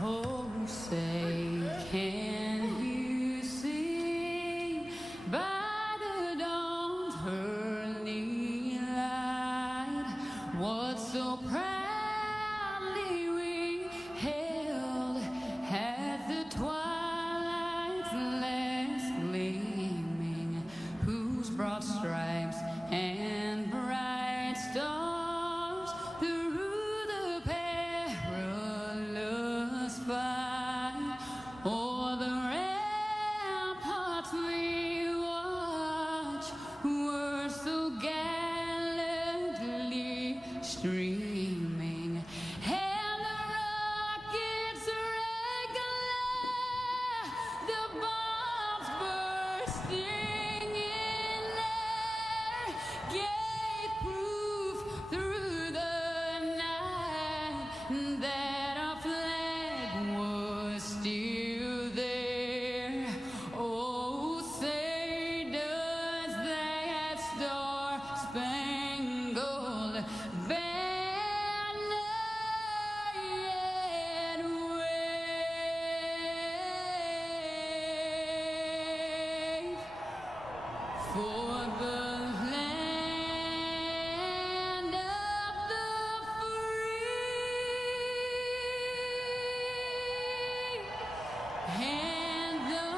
Oh, say, can you see by the dawn's early light what so proudly we hailed as the twilight's last gleaming, whose broad stripes and bright stars through the perilous fight o'er the ramparts we watch were so gallantly streaming, and the rockets regular, the bombs bursting in air, gave proof through the night that our flag was still there. Oh, say does that star-spangled banner yet wave for the land of the free and the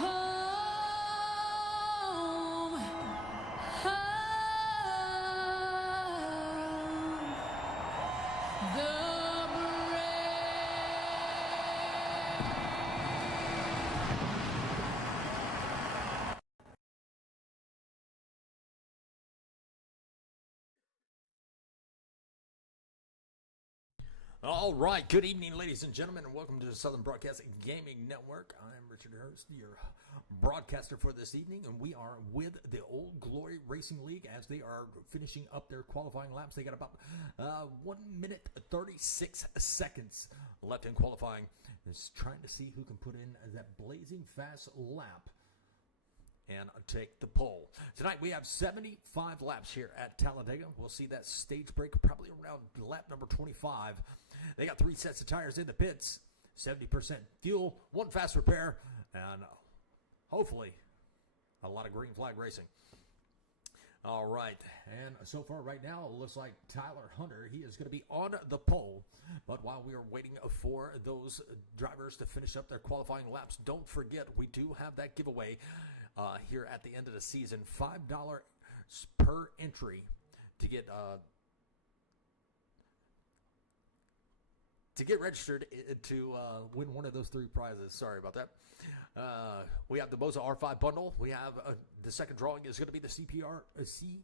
home of the All right, good evening, ladies and gentlemen, and welcome to the Southern Broadcasting Gaming Network. I'm Richard Hurst, your broadcaster for this evening, and we are with the Old Glory Racing League as they are finishing up their qualifying laps. They got about 1 minute 36 seconds left in qualifying. Just trying to see who can put in that blazing fast lap and take the pole. Tonight we have 75 laps here at Talladega. We'll see that stage break probably around lap number 25. They got 3 sets of tires in the pits, 70% fuel, 1 fast repair, and hopefully a lot of green flag racing. All right, and so far right now, it looks like Tyler Hunter, he is going to be on the pole. But while we are waiting for those drivers to finish up their qualifying laps, don't forget we do have that giveaway here at the end of the season, $5 per entry to get registered to win one of those 3 prizes. Sorry about that. We have the Moza R5 bundle. We have the second drawing is going to be the CRP2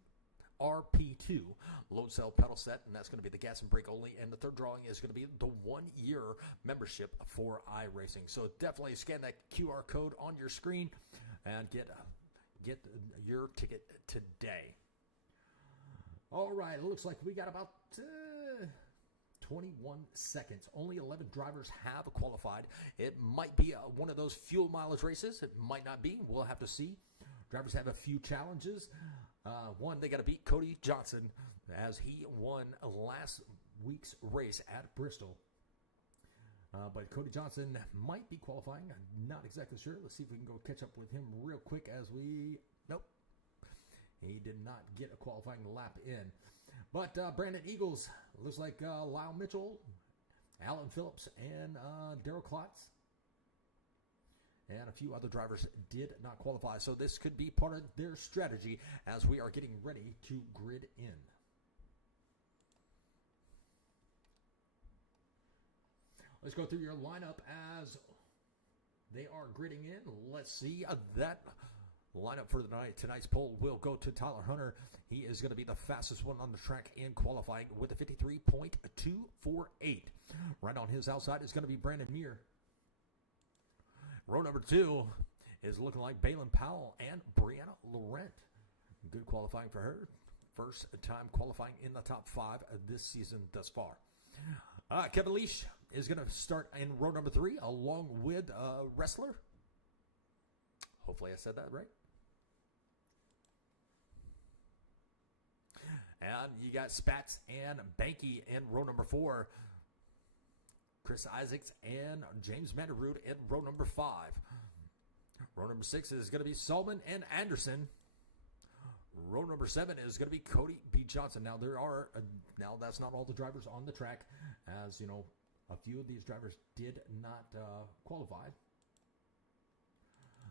load cell pedal set, and that's going to be the gas and brake only. And the third drawing is going to be the 1-year membership for iRacing. So definitely scan that QR code on your screen and get your ticket today. All right, it looks like we got about 21 seconds. Only 11 drivers have qualified. It might be one of those fuel mileage races. It might not be. We'll have to see. Drivers have a few challenges. One, they got to beat Cody Johnson as he won last week's race at Bristol. But Cody Johnson might be qualifying. I'm not exactly sure. Let's see if we can go catch up with him real quick as we... Nope. He did not get a qualifying lap in. But Brandon Eagles, looks like Lyle Mitchell, Alan Phillips, and Daryl Klotz, and a few other drivers did not qualify. So this could be part of their strategy as we are getting ready to grid in. Let's go through your lineup as They are gridding in. Let's see that lineup for the night. Tonight's poll will go to Tyler Hunter. He is going to be the fastest one on the track in qualifying with a 53.248. Right on his outside is going to be Brandon Muir. Row number 2 is looking like Balin Powell and Brianna Laurent. Good qualifying for her. First time qualifying in the top 5 this season thus far. Kevin Leash is going to start in row number 3 along with Wrestler. Hopefully I said that right. And you got Spatz and Banky in row number 4. Chris Isaacs and James Manderroot in row number 5. Row number 6 is going to be Solomon and Anderson. Row number 7 is going to be Cody B. Johnson. Now, now that's not all the drivers on the track, as you know, a few of these drivers did not qualify.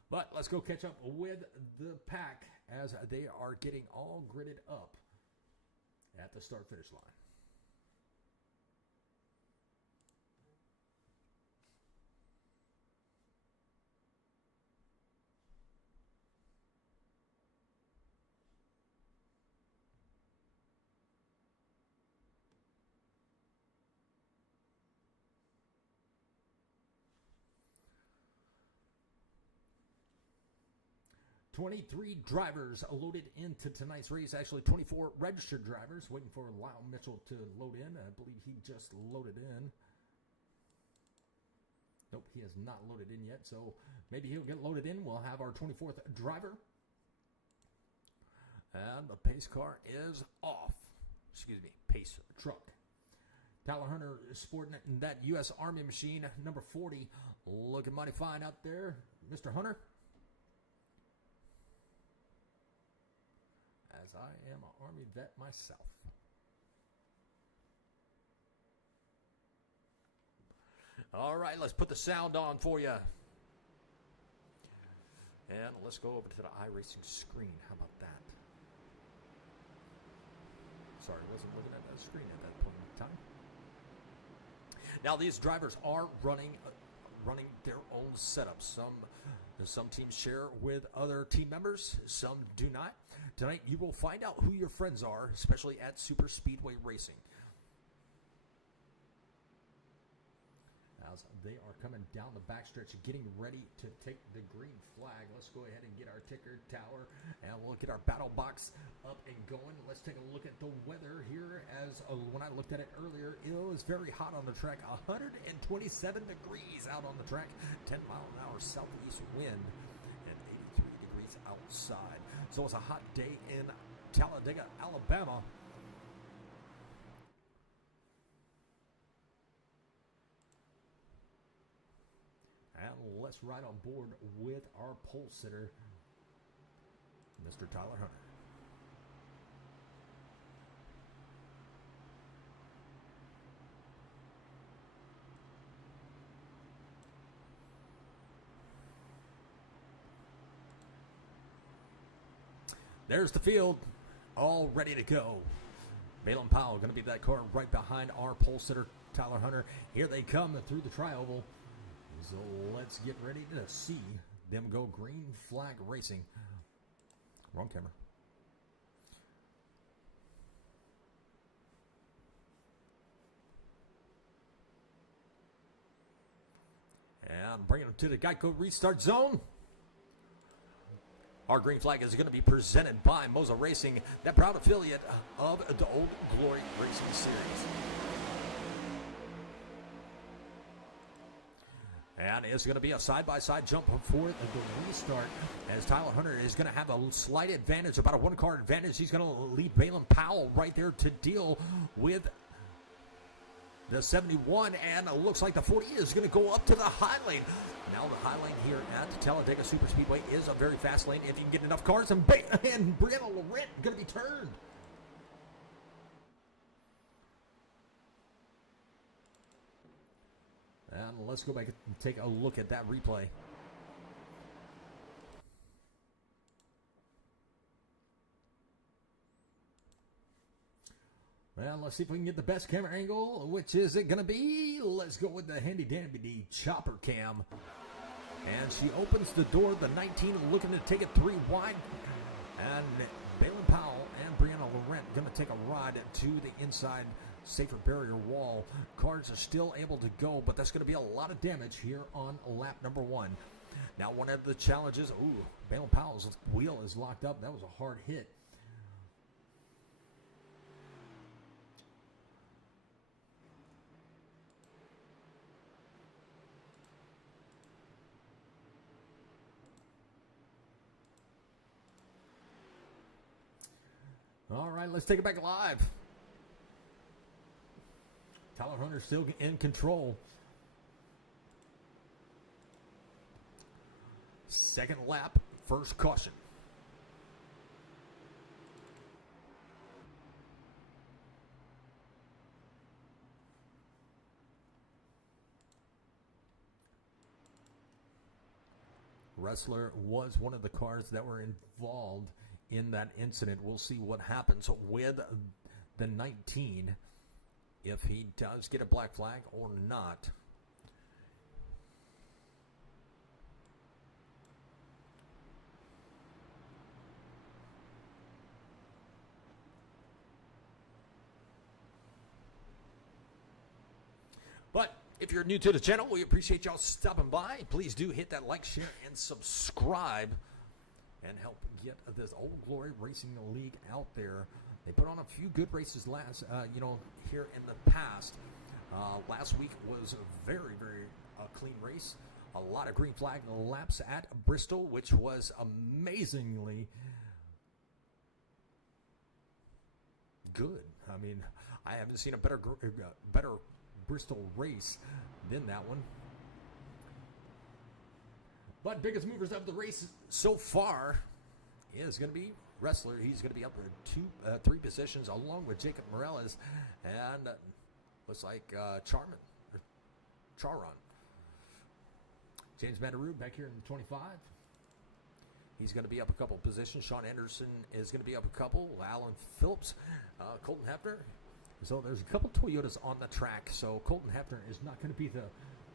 But let's go catch up with the pack as they are getting all gridded up at the start-finish line. "23 drivers loaded into tonight's race. Actually, 24 registered drivers waiting for Lyle Mitchell to load in. I believe he just loaded in. Nope, he has not loaded in yet, so maybe he'll get loaded in. We'll have our 24th driver. And the pace car is off. Excuse me, pace truck. Tyler Hunter is sporting that U.S. Army machine, number 40. Looking mighty fine out there, Mr. Hunter. As I am an Army vet myself. All right, let's put the sound on for you. And let's go over to the iRacing screen. How about that? Sorry, I wasn't looking at that screen at that point in time. Now, these drivers are running their own setups. Some teams share with other team members, some do not. Tonight, you will find out who your friends are, especially at Super Speedway Racing. As they are coming down the backstretch, getting ready to take the green flag. Let's go ahead and get our ticker tower and we'll get our battle box up and going. Let's take a look at the weather here. As when I looked at it earlier, it was very hot on the track. 127 degrees out on the track, 10-mile-an-hour southeast wind, and 83 degrees outside. So it's a hot day in Talladega, Alabama. And let's ride on board with our pole sitter, Mr. Tyler Hunter. There's the field, all ready to go. Balin Powell going to be that car right behind our pole sitter, Tyler Hunter. Here they come through the tri-oval. So let's get ready to see them go green flag racing. Wrong camera. And bringing them to the Geico restart zone. Our green flag is going to be presented by Moza Racing, that proud affiliate of the Old Glory Racing Series. And it's going to be a side-by-side jump for the restart, as Tyler Hunter is going to have a slight advantage, about a one-car advantage. He's going to leave Balin Powell right there to deal with the 71, and it looks like the 40 is going to go up to the high lane. Now the high lane here at Talladega Superspeedway is a very fast lane if you can get enough cars, and Brianna Laurent going to be turned. And let's go back and take a look at that replay. Well, let's see if we can get the best camera angle. Which is it going to be? Let's go with the handy dandy chopper cam. And she opens the door. The 19 looking to take it 3 wide. And Balin Powell and Brianna Laurent going to take a ride to the inside safer barrier wall. Cars are still able to go, but that's going to be a lot of damage here on lap number 1. Now, one of the challenges, Balin Powell's wheel is locked up. That was a hard hit. All right, let's take it back live. Tyler Hunter still in control. Second lap, first caution. Wrestler was one of the cars that were involved in that incident. We'll see what happens with the 19, if he does get a black flag or not. But if you're new to the channel, we appreciate y'all stopping by. Please do hit that like, share, and subscribe, and help get this Old Glory Racing League out there. They put on a few good races here in the past. Last week was a very, very clean race. A lot of green flag laps at Bristol, which was amazingly good. I mean, I haven't seen a better Bristol race than that one. But biggest movers of the race so far is going to be Wrestler. He's going to be up for 3 positions along with Jacob Morales and looks like Charon. James Mandaroo back here in the 25. He's going to be up a couple positions. Sean Anderson is going to be up a couple. Alan Phillips, Colton Hefner. So there's a couple Toyotas on the track. So Colton Hefner is not going to be the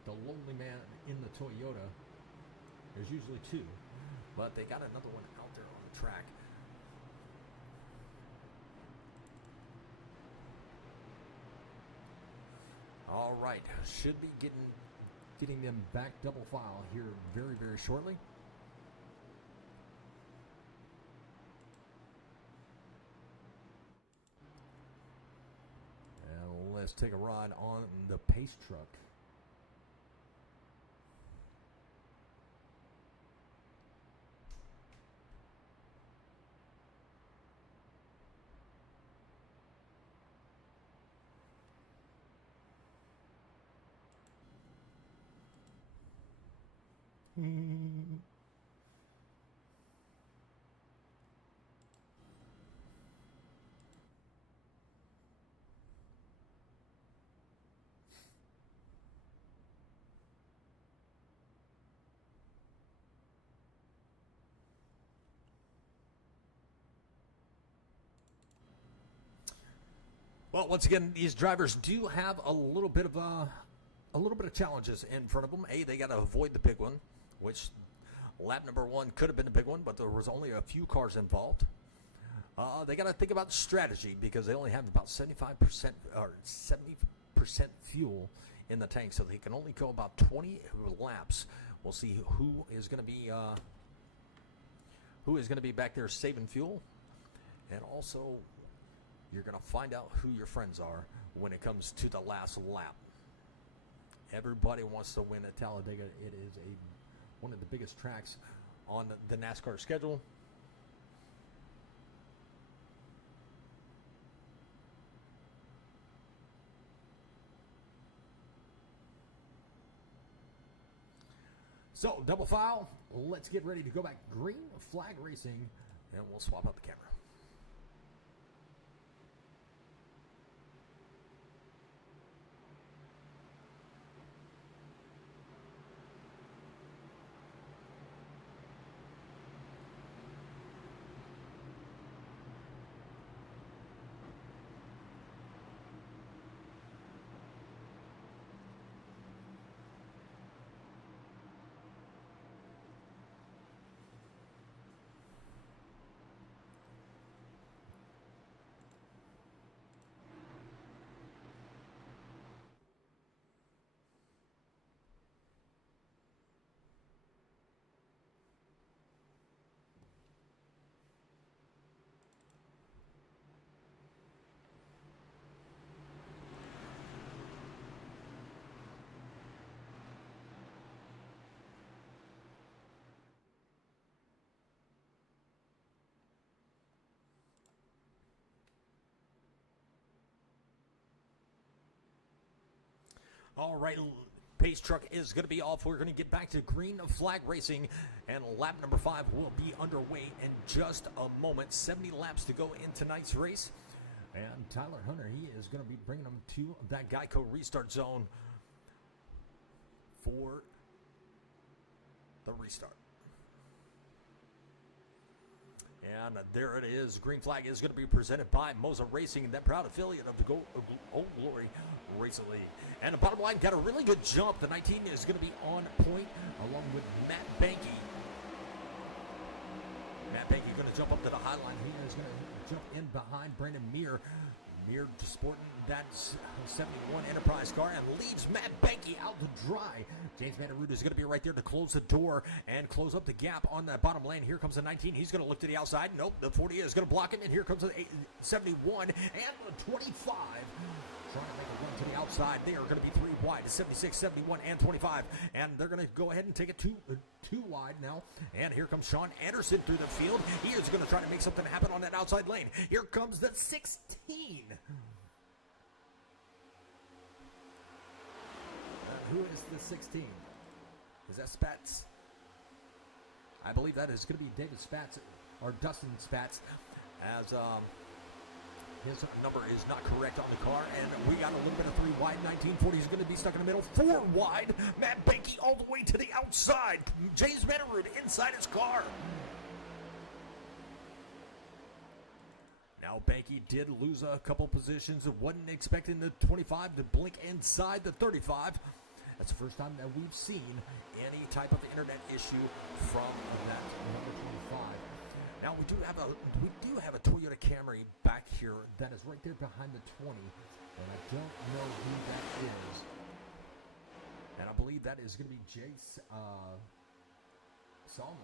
lonely man in the Toyota. There's usually 2, but they got another one out there on the track. All right, should be getting them back double file here very, very shortly. And let's take a ride on the pace truck. Well, once again, these drivers do have a little bit of challenges in front of them. They got to avoid the big one, which lap number 1 could have been a big one, but there was only a few cars involved. They got to think about strategy because they only have about 75% or 70% fuel in the tank, so they can only go about 20 laps. We'll see who is going to be back there saving fuel, and also you're going to find out who your friends are when it comes to the last lap. Everybody wants to win at Talladega. It is one of the biggest tracks on the NASCAR schedule. So, double file. Let's get ready to go back. Green flag racing, and we'll swap out the camera. All right, pace truck is going to be off. We're going to get back to green flag racing, and lap number 5 will be underway in just a moment. 70 laps to go in tonight's race. And Tyler Hunter, he is going to be bringing them to that Geico restart zone for the restart. And there it is. Green flag is going to be presented by Moza Racing, that proud affiliate of the Old Glory Racing League. And the bottom line, got a really good jump. The 19 is going to be on point along with Matt Banky. Matt Banky going to jump up to the high line. He is going to jump in behind Brandon Meir. Meir sporting that 71 Enterprise car and leaves Matt Banky out to dry. James Vanderroot is going to be right there to close the door and close up the gap on that bottom lane. Here comes the 19. He's going to look to the outside. Nope, the 40 is going to block him. And here comes the 71 and the 25. Trying to make a run to the outside. They are going to be 3 wide. 76, 71, and 25. And they're going to go ahead and take it two wide now. And here comes Sean Anderson through the field. He is going to try to make something happen on that outside lane. Here comes the 16. Who is the 16? Is that Spatz? I believe that is going to be David Spatz, or Dustin Spatz, as his number is not correct on the car, and we got a little bit of 3 wide. 1940 is going to be stuck in the middle. 4 wide. Matt Banky all the way to the outside. James Vanderroot inside his car. Now Banky did lose a couple positions. Wasn't expecting the 25 to blink inside the 35. That's the first time that we've seen any type of internet issue from that number 25. Now we do have a Toyota Camry back here that is right there behind the 20, and I don't know who that is. And I believe that is going to be Jace Solomon.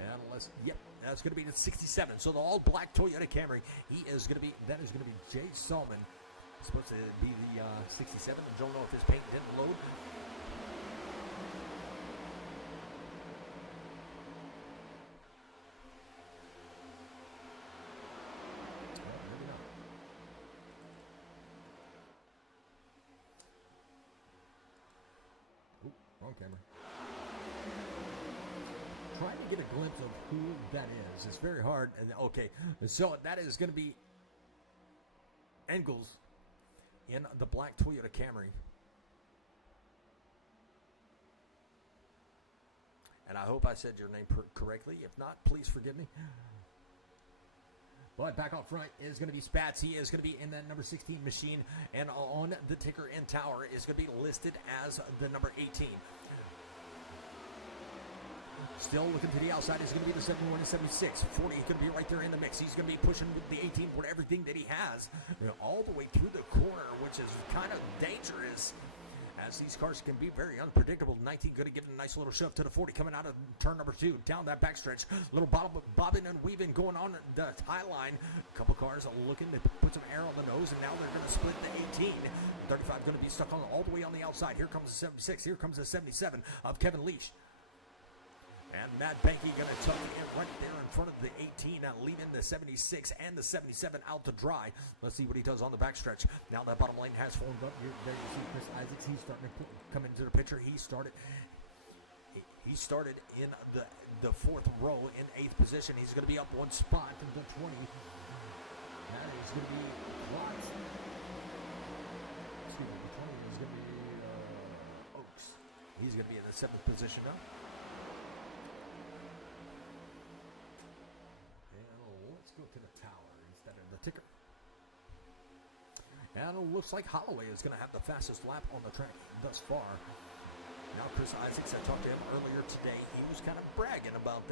And that's going to be the 67. So the all-black Toyota Camry. That is going to be Jay Solomon. It's supposed to be the 67. I don't know if his paint didn't load. Maybe not. Ooh, wrong camera. Trying to get a glimpse of who that is. It's very hard. And okay, so that is going to be Engels in the black Toyota Camry. And I hope I said your name correctly. If not, please forgive me. But back out front is going to be Spatz. He is going to be in that number 16 machine. And on the ticker in tower is going to be listed as the number 18. Still looking to the outside is going to be the 71 and 76. 40 is going to be right there in the mix. He's going to be pushing with the 18 for everything that he has, all the way through the corner, which is kind of dangerous, as these cars can be very unpredictable. 19 going to give a nice little shove to the 40 coming out of turn number 2, down that backstretch. Little bobbing and weaving going on the high line. A couple cars looking to put some air on the nose, and now they're going to split the 18. 35 going to be stuck on all the way on the outside. Here comes the 76. Here comes the 77 of Kevin Leach. And Matt Banky going to tuck in right there in front of the 18, leaving the 76 and the 77 out to dry. Let's see what he does on the backstretch. Now that bottom lane has formed up. There you see Chris Isaacs. He's starting to come into the picture. He started in the 4th row in 8th position. He's going to be up 1 spot to the 20. That is going to be Watts. Excuse me, the 20 is going to be Oaks. He's going to be in the 7th position now. Go to the tower instead of the ticker. And it looks like Holloway is going to have the fastest lap on the track thus far. Now Chris Isaacs, I talked to him earlier today. He was kind of bragging about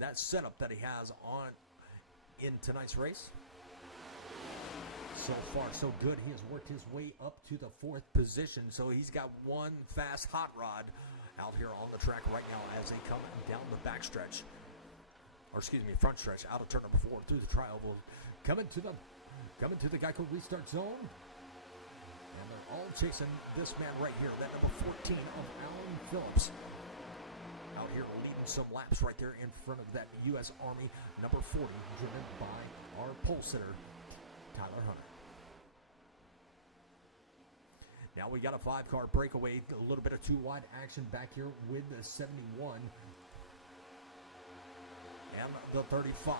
that setup that he has on in tonight's race. So far, so good. He has worked his way up to the 4th position. So he's got one fast hot rod out here on the track right now as they come down the backstretch. Or excuse me, front stretch out of turn number 4 through the tri-oval, coming to the Geico restart zone, and they're all chasing this man right here, that number 14 of Alan Phillips, out here leading some laps right there in front of that U.S. Army number 40, driven by our pole sitter Tyler Hunter. Now we got a 5-car breakaway, a little bit of 2 wide action back here with the 71 and the 35.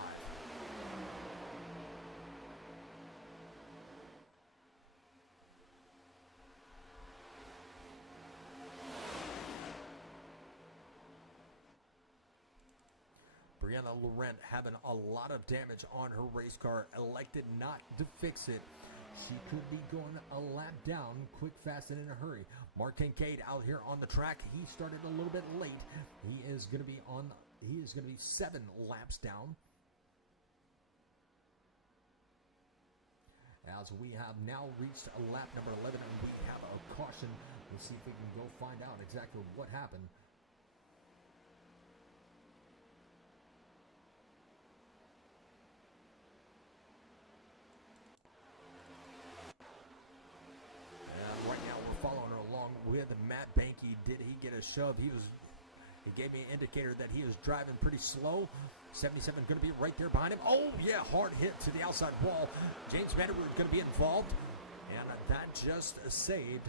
Brianna Laurent having a lot of damage on her race car, elected not to fix it. She could be going a lap down, quick, fast, and in a hurry. Mark Kincaid out here on the track. He started a little bit late. He is going to be 7 laps down. As we have now reached lap number 11, and we have a caution. Let's see if we can go find out exactly what happened. With Matt Banky, did he get a shove? He gave me an indicator that he was driving pretty slow. 77 going to be right there behind him. Oh yeah, hard hit to the outside wall. James Vanderwood going to be involved, and that just saved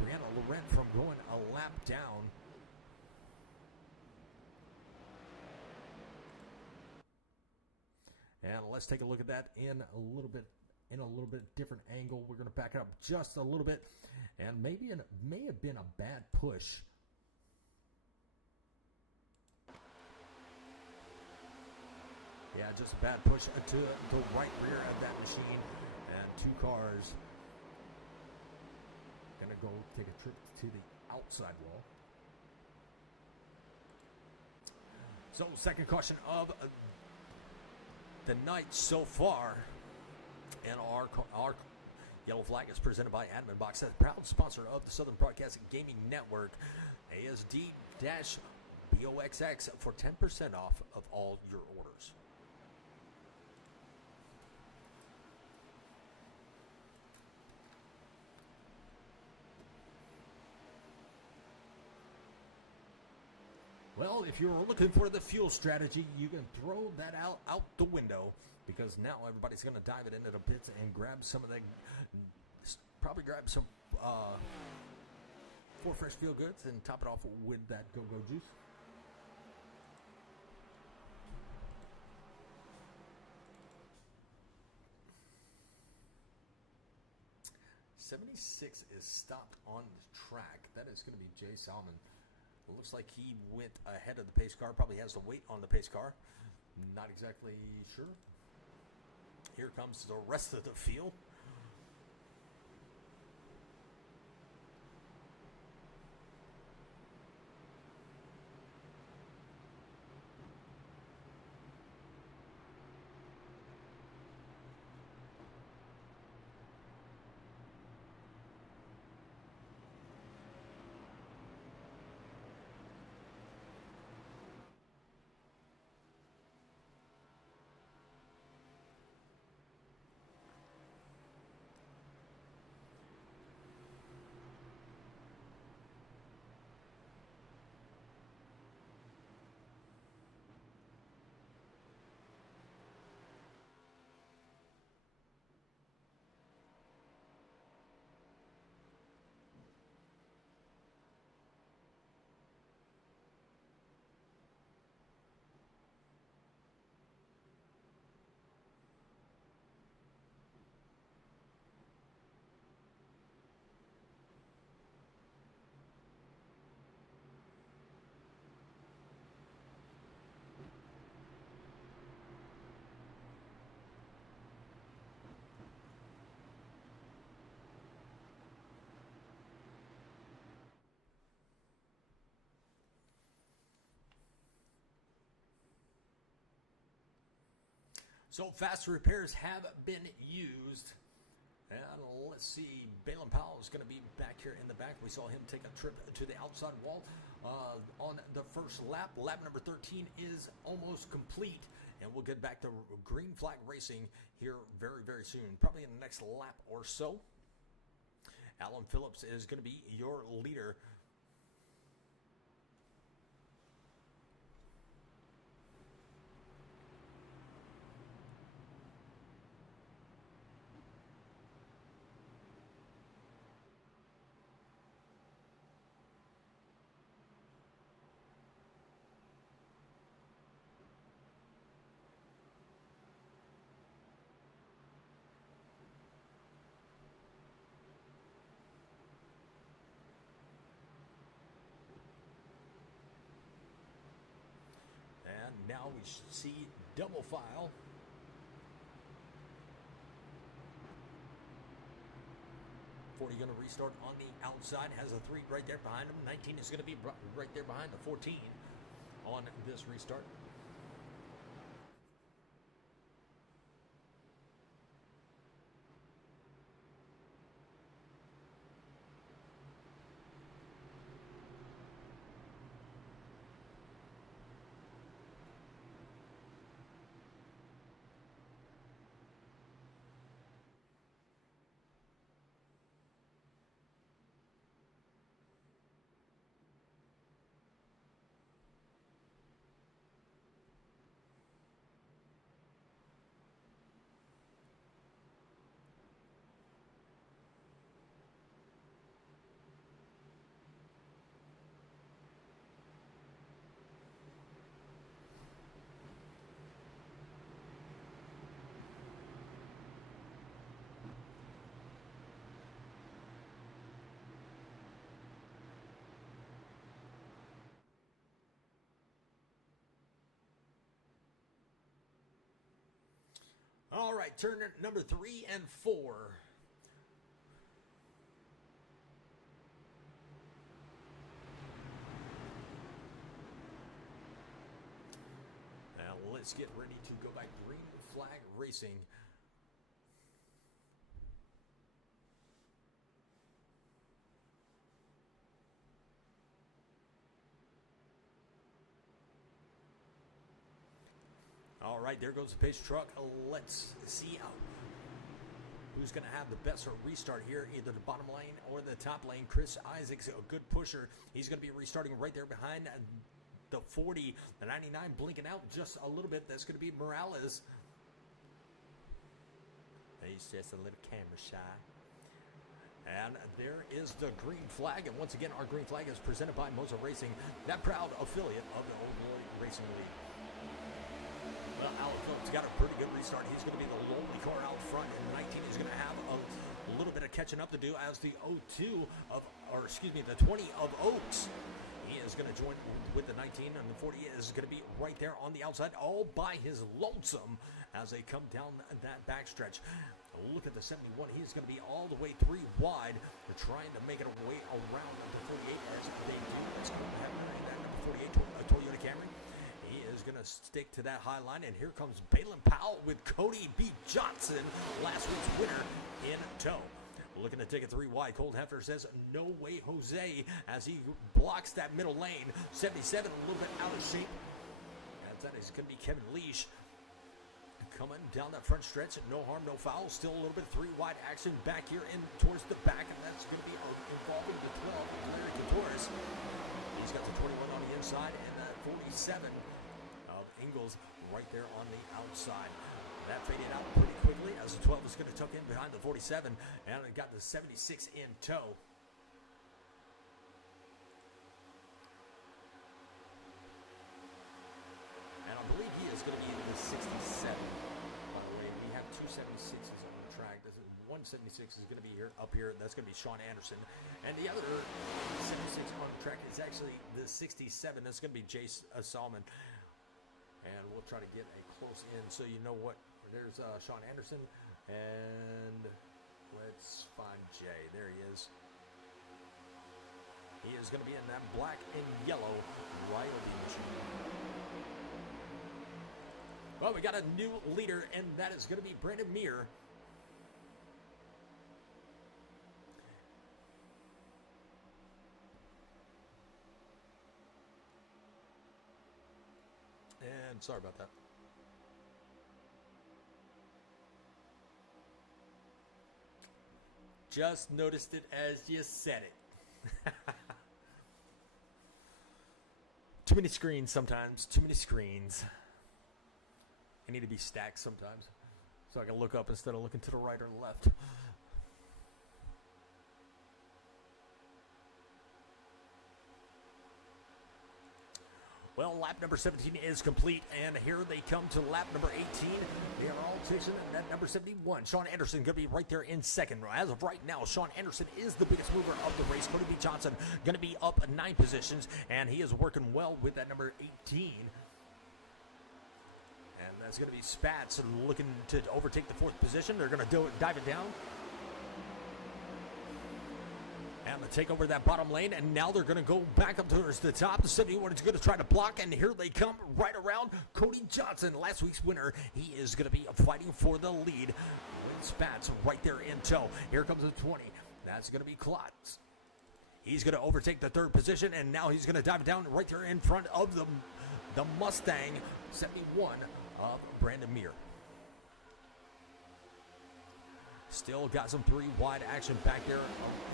Brianna Laurent from going a lap down. And let's take a look at that in a little bit different angle. We're going to back it up just a little bit, and maybe it may have been a bad push. Yeah, just a bad push to the right rear of that machine, and 2 cars going to go take a trip to the outside wall. So, second caution of the night so far. And our yellow flag is presented by Admin Box, a proud sponsor of the Southern Broadcasting Gaming Network. ASD-BOXX for 10% off of all your orders. Well, if you're looking for the fuel strategy, you can throw that out the window, because now everybody's going to dive it into the pits and grab some of the, probably grab some 4 Fresh Feel Goods and top it off with that Go-Go juice. '76 is stopped on the track. That is going to be Jay Salmon. It looks like he went ahead of the pace car. Probably has the weight on the pace car. Not exactly sure. Here comes the rest of the field. So fast repairs have been used. And let's see, Balin Powell is going to be back here in the back. We saw him take a trip to the outside wall on the first lap. Lap number 13 is almost complete. And we'll get back to green flag racing here very, very soon. Probably in the next lap or so. Alan Phillips is going to be your leader. we see double file. Going to restart on the outside, has a 3 right there behind him. 19 is going to be right there behind the 14 on this restart. All right, turn number 3 and 4. Now let's get ready to go back green flag racing. All right, there goes the pace truck. Let's see who's going to have the best restart here, either the bottom lane or the top lane. Chris Isaacs, a good pusher. He's going to be restarting right there behind the 40. The 99 blinking out just a little bit. That's going to be Morales. He's just a little camera shy. And there is the green flag. And once again, our green flag is presented by Moza Racing, that proud affiliate of the Old Glory Racing League. Well, Alec Phillips got a pretty good restart. He's going to be the lonely car out front, and 19 is going to have a little bit of catching up to do as the the 20 of Oaks. He is going to join with the 19, and the 40 is going to be right there on the outside, all by his lonesome as they come down that backstretch. Look at the 71. He's going to be all the way 3 wide. They're trying to make it a way around the 48 as they do. Let's go ahead and that number 48 Toyota Camry. Is going to stick to that high line, and here comes Balin Powell with Cody B. Johnson, last week's winner, in tow. Looking to take a 3 wide. Cold Hefner says, no way, Jose, as he blocks that middle lane. 77, a little bit out of shape. And that is going to be Kevin Leash coming down that front stretch. No harm, no foul. Still a little bit 3 wide action back here in towards the back, and that's going to be involving the 12, Larry Couture's. He's got the 21 on the inside, and that 47 of Ingles right there on the outside. That faded out pretty quickly as the 12 is going to tuck in behind the 47, and it got the 76 in tow. And I believe he is going to be in the 67. By the way, we have 2 76s on the track. This is 176 is going to be here up here. That's going to be Sean Anderson. And the other 76 on the track is actually the 67. That's going to be Jace Salmon. And we'll try to get a close in so you know what. There's Sean Anderson. And let's find Jay. There he is. He is going to be in that black and yellow Riley machine. Well, we got a new leader, and that is going to be Brandon Meir. And sorry about that. Just noticed it as you said it. Too many screens sometimes. Too many screens. I need to be stacked sometimes so I can look up instead of looking to the right or left. Well, lap number 17 is complete, and here they come to lap number 18. They are all chasing that number 71. Sean Anderson going to be right there in second. As of right now, Sean Anderson is the biggest mover of the race. Cody B. Johnson going to be up 9 positions, and he is working well with that number 18. that's going to be Spats and looking to overtake the 4th position. They're going to dive it down. And to take over that bottom lane, and now they're going to go back up towards the top. The 71 is going to try to block, and here they come right around Cody Johnson, last week's winner. He is going to be fighting for the lead with Spats right there in tow. Here comes the 20. That's going to be Klotz. He's going to overtake the 3rd position, and now he's going to dive down right there in front of the Mustang 71 of Brandon Muir. Still got some 3 wide action back there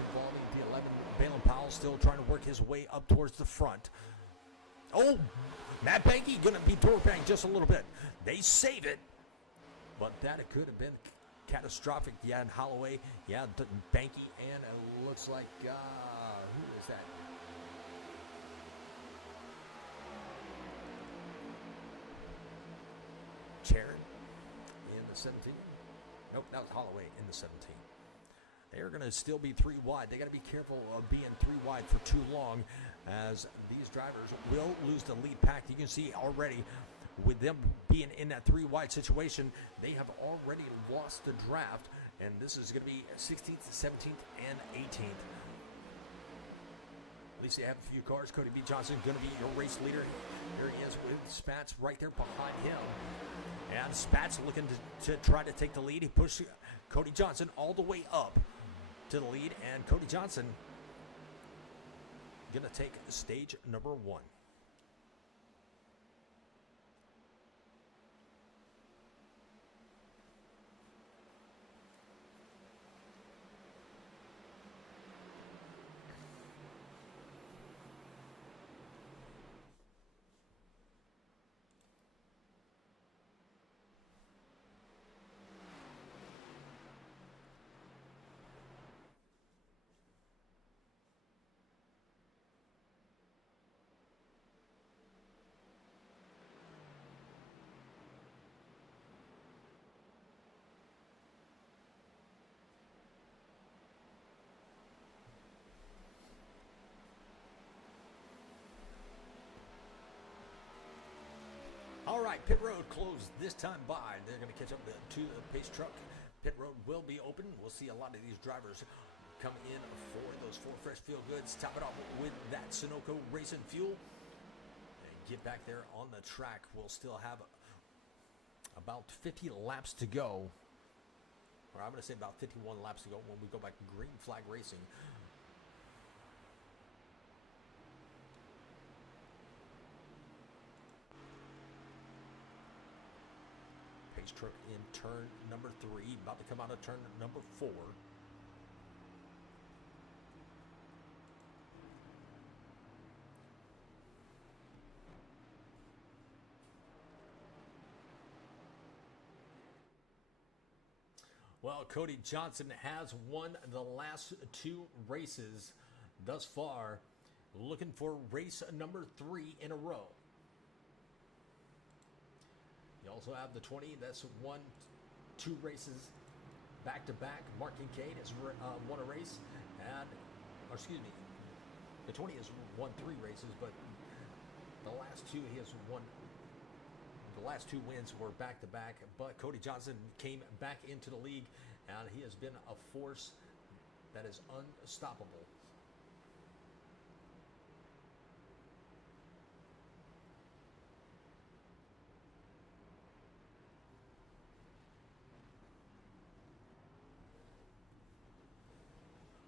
involving the 11. Balin Powell still trying to work his way up towards the front. Oh, Matt Banky going to be door banged just a little bit. They save it, but that could have been catastrophic. Yeah, and Holloway, yeah, Banky, and it looks like, who is that? Charon in the 17. Nope, that was Holloway in the 17. They're going to still be 3 wide. They got to be careful of being 3 wide for too long, as these drivers will lose the lead pack. You can see already with them being in that 3 wide situation, they have already lost the draft, and this is going to be 16th, 17th, and 18th. At least they have a few cars. Cody B. Johnson going to be your race leader. Here he is with Spats right there behind him. And Spats looking to try to take the lead. He pushed Cody Johnson all the way up to the lead. And Cody Johnson going to take stage number 1. All right, pit road closed this time by. They're going to catch up to the pace truck. Pit road will be open. We'll see a lot of these drivers come in for those 4 fresh fuel goods. Top it off with that Sunoco Racing Fuel. And get back there on the track. We'll still have about 50 laps to go. Or I'm going to say about 51 laps to go when we go back to Green Flag Racing. Truck in turn number 3, about to come out of turn number 4. Well, Cody Johnson has won the last 2 races thus far, looking for race number 3 in a row. You also have the 20 that's won 2 races back to back. Mark Kincaid has won a race, and, or excuse me, the 20 has won 3 races, but the last 2 he has won. The last 2 wins were back to back, but Cody Johnson came back into the league, and he has been a force that is unstoppable.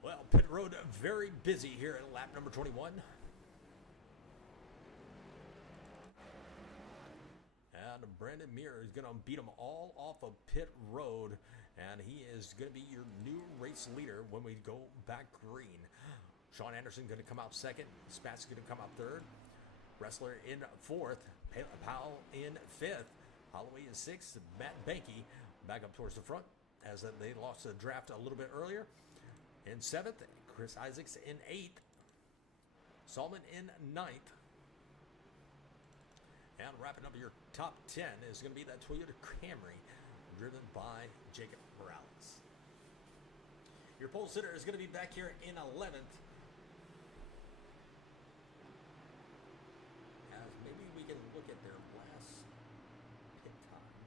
Well, pit road very busy here at lap number 21. And Brandon Muir is going to beat them all off of pit road, and he is going to be your new race leader when we go back green. Sean Anderson going to come out 2nd. Spats going to come out 3rd. Wrestler in 4th. Powell in 5th. Holloway in 6th. Matt Banky back up towards the front as they lost the draft a little bit earlier. In 7th, Chris Isaacs in 8th. Salman in 9th. And wrapping up your top 10 is going to be that Toyota Camry driven by Jacob Morales. Your pole sitter is going to be back here in 11th. As maybe we can look at their last pit time.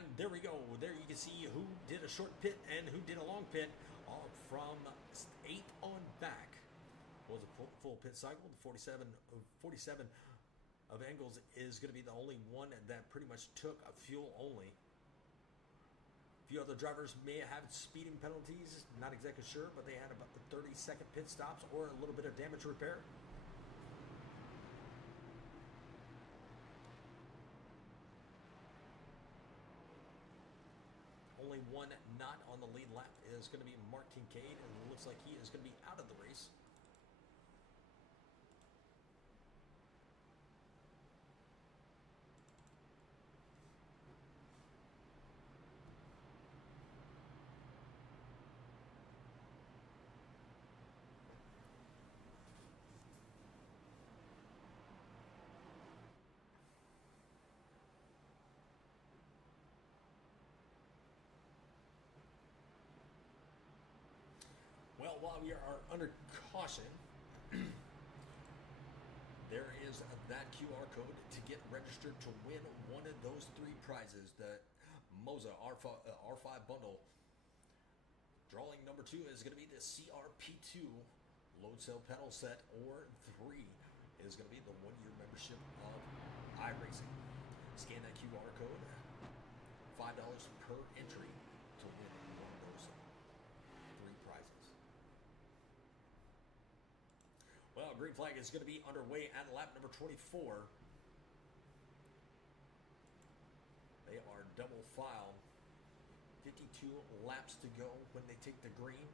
And there we go. There you can see who did a short pit and who did a long pit from 8th on back. Was a full pit cycle. The 47 of Engels is going to be the only one that pretty much took a fuel only. A few other drivers may have speeding penalties, not exactly sure, but they had about the 30-second pit stops or a little bit of damage repair. Only one not on the lead lap is going to be Mark Kincaid, and it looks like he is going to be out of the race. Well, while we are under caution, there is that QR code to get registered to win one of those 3 prizes. The Moza R5 bundle. Drawing number 2 is going to be the CRP2 load cell pedal set, or 3 is going to be the 1-year membership of iRacing. Scan that QR code, $5 per entry to win one of those 3 prizes. Well, green flag is going to be underway at lap number 24. They are double file. 52 laps to go when they take the green.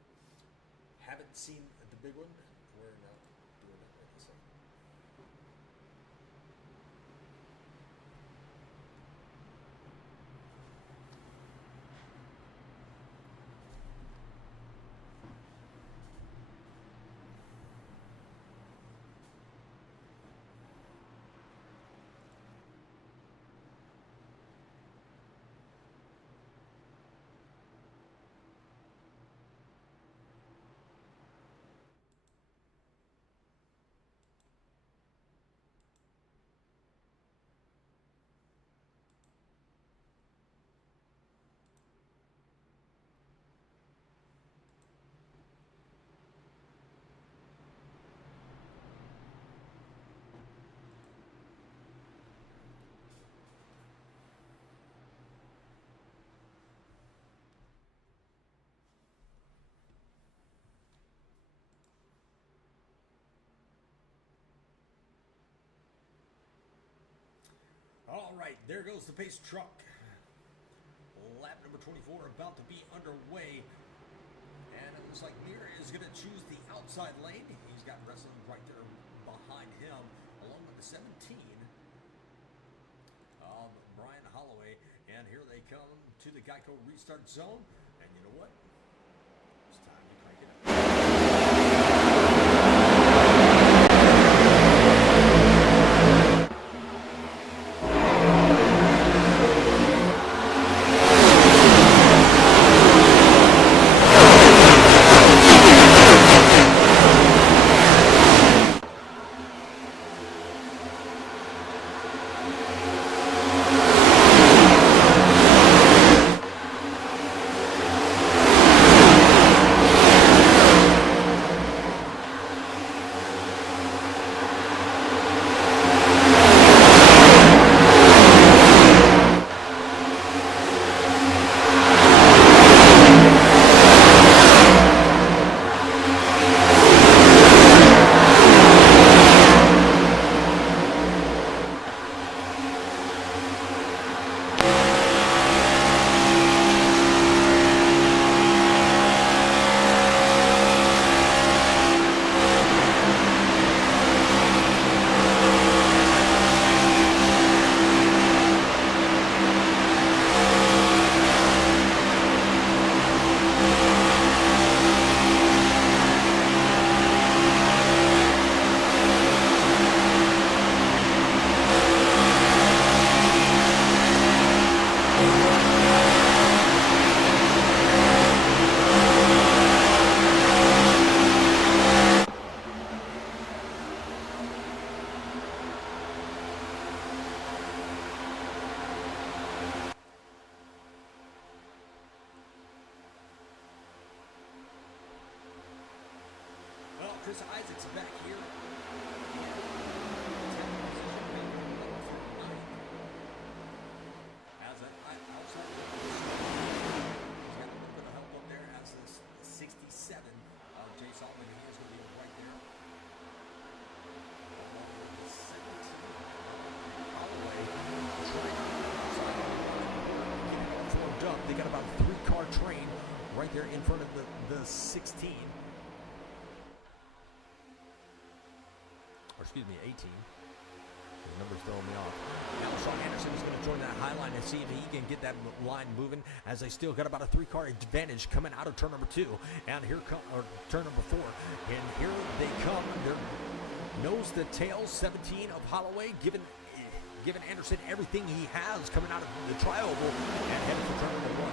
Haven't seen the big one. We're not doing that right this second. All right, there goes the pace truck. Lap number 24 about to be underway. And it looks like Lear is going to choose the outside lane. He's got wrestling right there behind him, along with the 17 of Brian Holloway. And here they come to the Geico restart zone. And you know what? It's time to crank it up. Chris Isaac's back here. As an outside, he's got a little bit of help up there as this 67 of Jay Solomon. He is going to be right there. Along with the 17 Holloway formed up. They got about a 3-car train right there in front of the 16. Or excuse me, 18. The number's throwing me off. Now Sean Anderson is going to join that high line and see if he can get that line moving, as they still got about a 3-car advantage coming out of turn number 2. And here come, or turn number 4. And here they come. They're nose to tail, 17 of Holloway, giving Anderson everything he has coming out of the trioval and headed for turn number 1.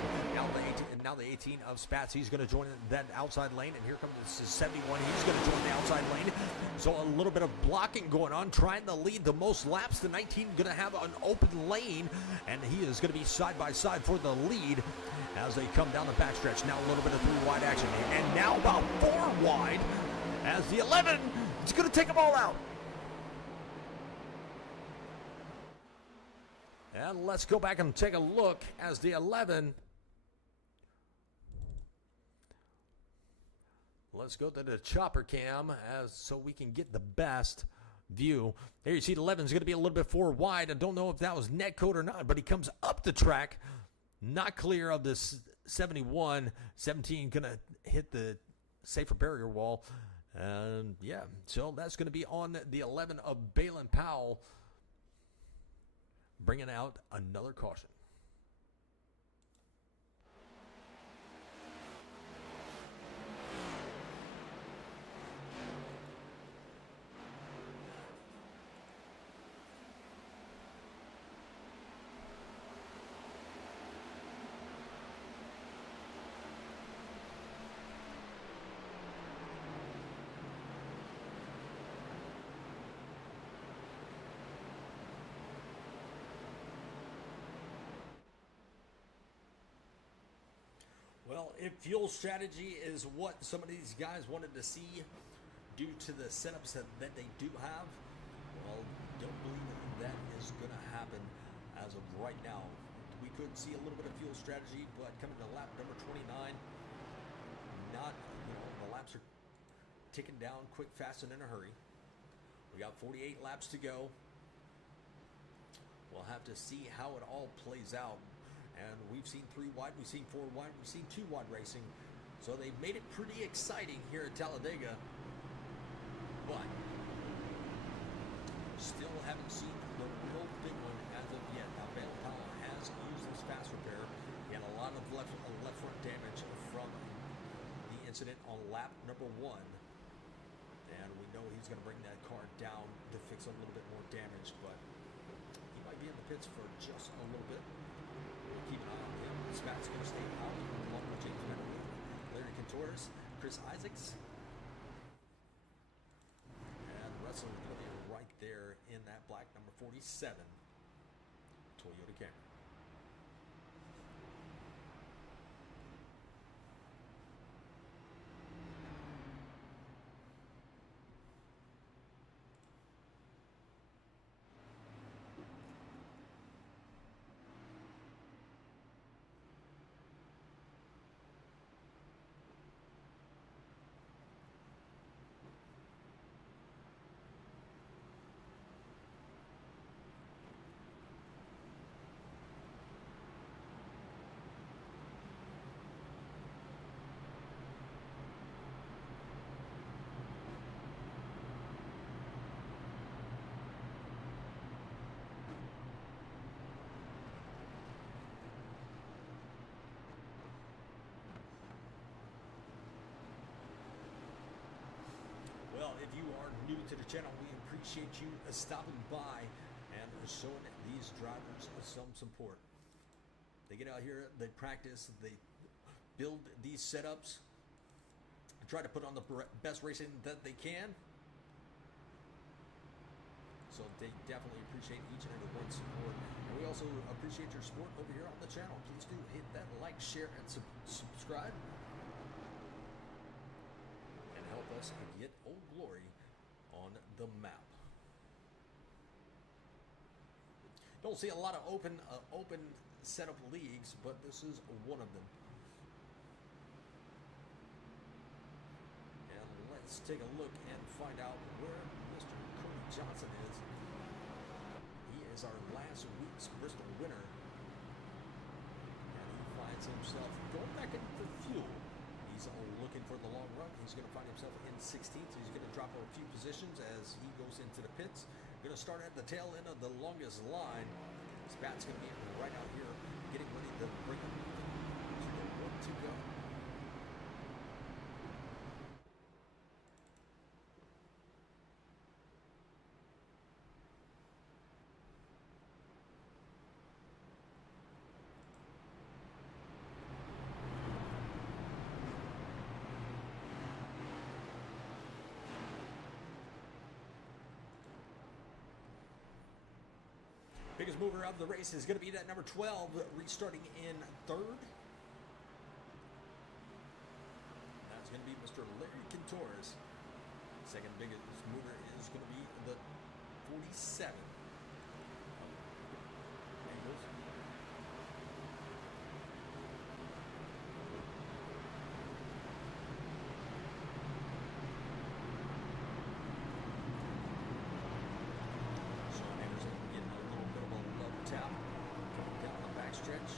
Now the 18 of Spatz, he's going to join that outside lane, and here comes the 71. He's going to join the outside lane. So a little bit of blocking going on, trying to lead the most laps. The 19 going to have an open lane, and he is going to be side by side for the lead as they come down the backstretch. Now a little bit of 3 wide action, and now about 4 wide as the 11 is going to take them all out. And let's go back and take a look as the 11. Let's go to the chopper cam so we can get the best view. There you see the 11 is going to be a little bit 4 wide. I don't know if that was net code or not, but he comes up the track, not clear of this 71. 17 going to hit the safer barrier wall. And yeah, so that's going to be on the 11 of Balin Powell, bringing out another caution. Well, if fuel strategy is what some of these guys wanted to see due to the setups that they do have, well, don't believe that is going to happen as of right now. We could see a little bit of fuel strategy, but coming to lap number 29, the laps are ticking down quick, fast, and in a hurry. We got 48 laps to go. We'll have to see how it all plays out. And we've seen 3 wide, we've seen 4 wide, we've seen 2 wide racing. So they've made it pretty exciting here at Talladega. But still haven't seen the real big one as of yet. Now, Balin Powell has used this fast repair. He had a lot of left front damage from the incident on lap number 1. And we know he's going to bring that car down to fix a little bit more damage. But he might be in the pits for just a little bit. Keep an eye on him. Spat's going to stay out along with James Bentley, Larry Contreras, Chris Isaacs. And Russell is going to be right there in that black number 47 Toyota Camry. Well, if you are new to the channel, we appreciate you stopping by and showing these drivers some support. They get out here, they practice, they build these setups, try to put on the best racing that they can. So they definitely appreciate each and every one's support. And we also appreciate your support over here on the channel. Please do hit that like, share, and subscribe. And help us get Old Glory on the map. Don't see a lot of open setup leagues, but this is one of them. And let's take a look and find out where Mr. Cody Johnson is. He is our last week's Bristol winner. And he finds himself going back in for fuel. He's looking for the long run. He's going to find himself in 16th. He's going to drop a few positions as he goes into the pits. Going to start at the tail end of the longest line. His bat's going to be right out here, getting ready to bring him to the one to go. Biggest mover of the race is going to be that number 12, restarting in third. That's going to be Mr. Larry Cantores. Second biggest mover is going to be the 47. Stretch.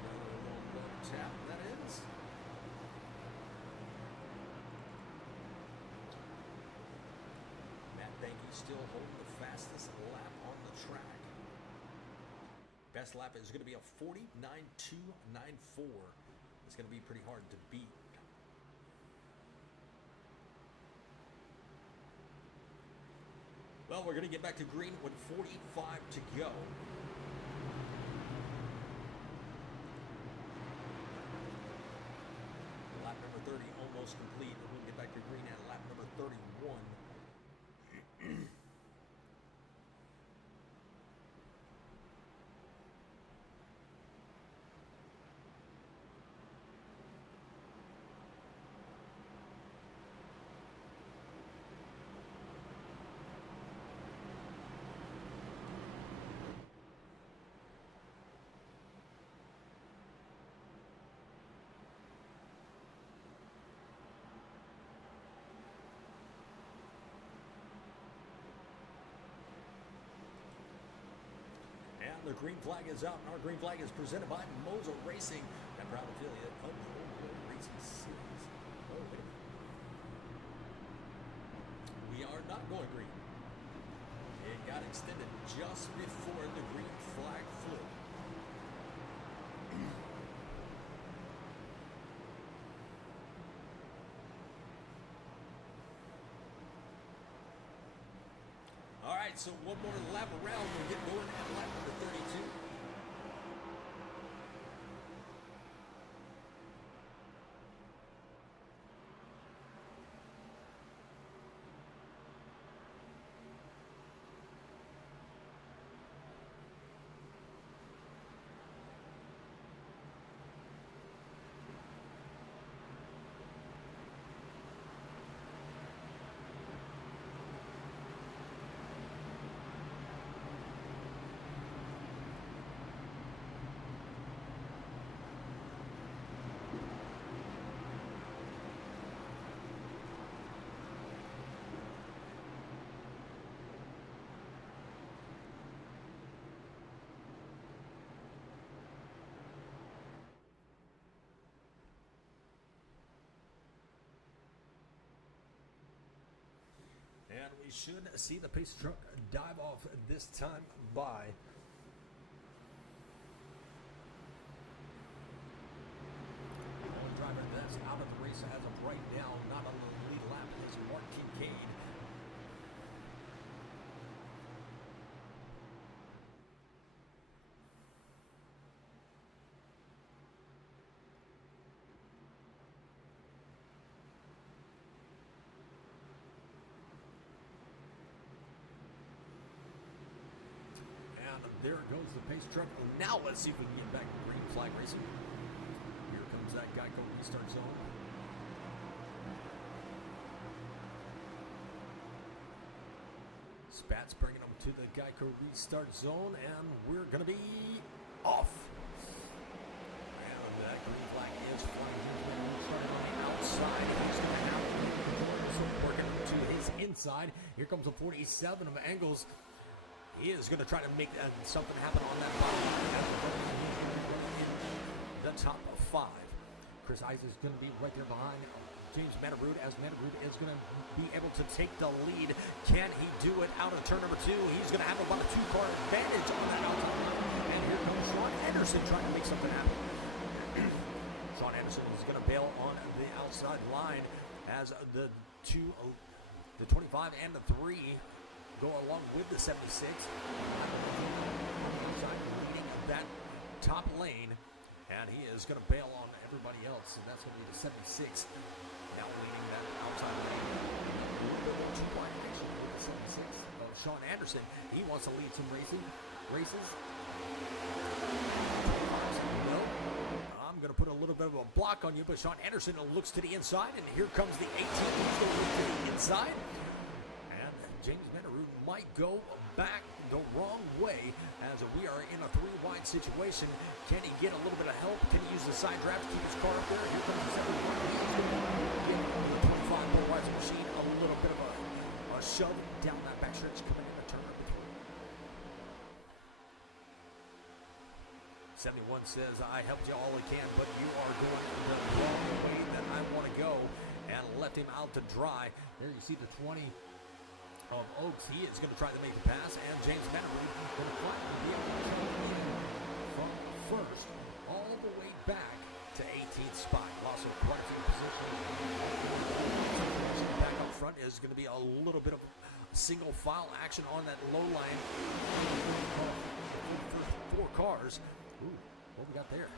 Another little low tap, that is. Matt Banky still holding the fastest lap on the track. Best lap is going to be a 49.294. It's going to be pretty hard to beat. Well, we're going to get back to green with 45 to go. Lap number 30 almost complete. We'll get back to green at lap number 31. And the green flag is out, and our green flag is presented by Mozo Racing, a proud affiliate of the Old Glory Racing Series. Oh, wait a minute. We are not going green. It got extended just before the green flag flew. All right, so one more lap around. We'll get going at lap number 32. And we should see the pace truck dive off this time by. The only driver that's out of the race as of right now, not on the lead lap, is Mark Kincaid. There goes the pace truck. Now let's see if we can get back to green flag racing. Here comes that Geico restart zone. Spats bringing them to the Geico restart zone, and we're going to be off. And that green flag is flying. He's starting on the outside. He's going to have working to his inside. Here comes a 47 of angles. He is going to try to make something happen on that bottom. The top 5. Chris Isaac is going to be right there behind James Matabrud, as Matabrud is going to be able to take the lead. Can he do it out of turn number 2? He's going to have about a 2-car advantage on that outside line. And here comes Sean Anderson trying to make something happen. Sean Anderson is going to bail on the outside line as the 25 and the 3 go along with the 76. Leading that top lane, and he is going to bail on everybody else, and that's going to be the 76 now leading that outside lane. A little bit more too wide action with the 76 of Sean Anderson. He wants to lead some races. No, I'm going to put a little bit of a block on you, but Sean Anderson looks to the inside, and here comes the 18. He's going to look to the inside, and James Matabrud might go back the wrong way as we are in a 3-wide situation. Can he get a little bit of help? Can he use the side draft to keep his car up there? Here comes the 71. He's going to give the 25 polarizing machine a little bit of a shove down that back stretch coming in the turn number 3. 71 says, I helped you all I can, but you are going the wrong way that I want to go, and left him out to dry. There you see the 20 of Oaks. He is going to try to make the pass, and James Matabrud going to finally be able to come in from first all the way back to 18th spot. Lost quite a few positions. Back up front is going to be a little bit of single file action on that low line. First 4 cars. Ooh, what we got there?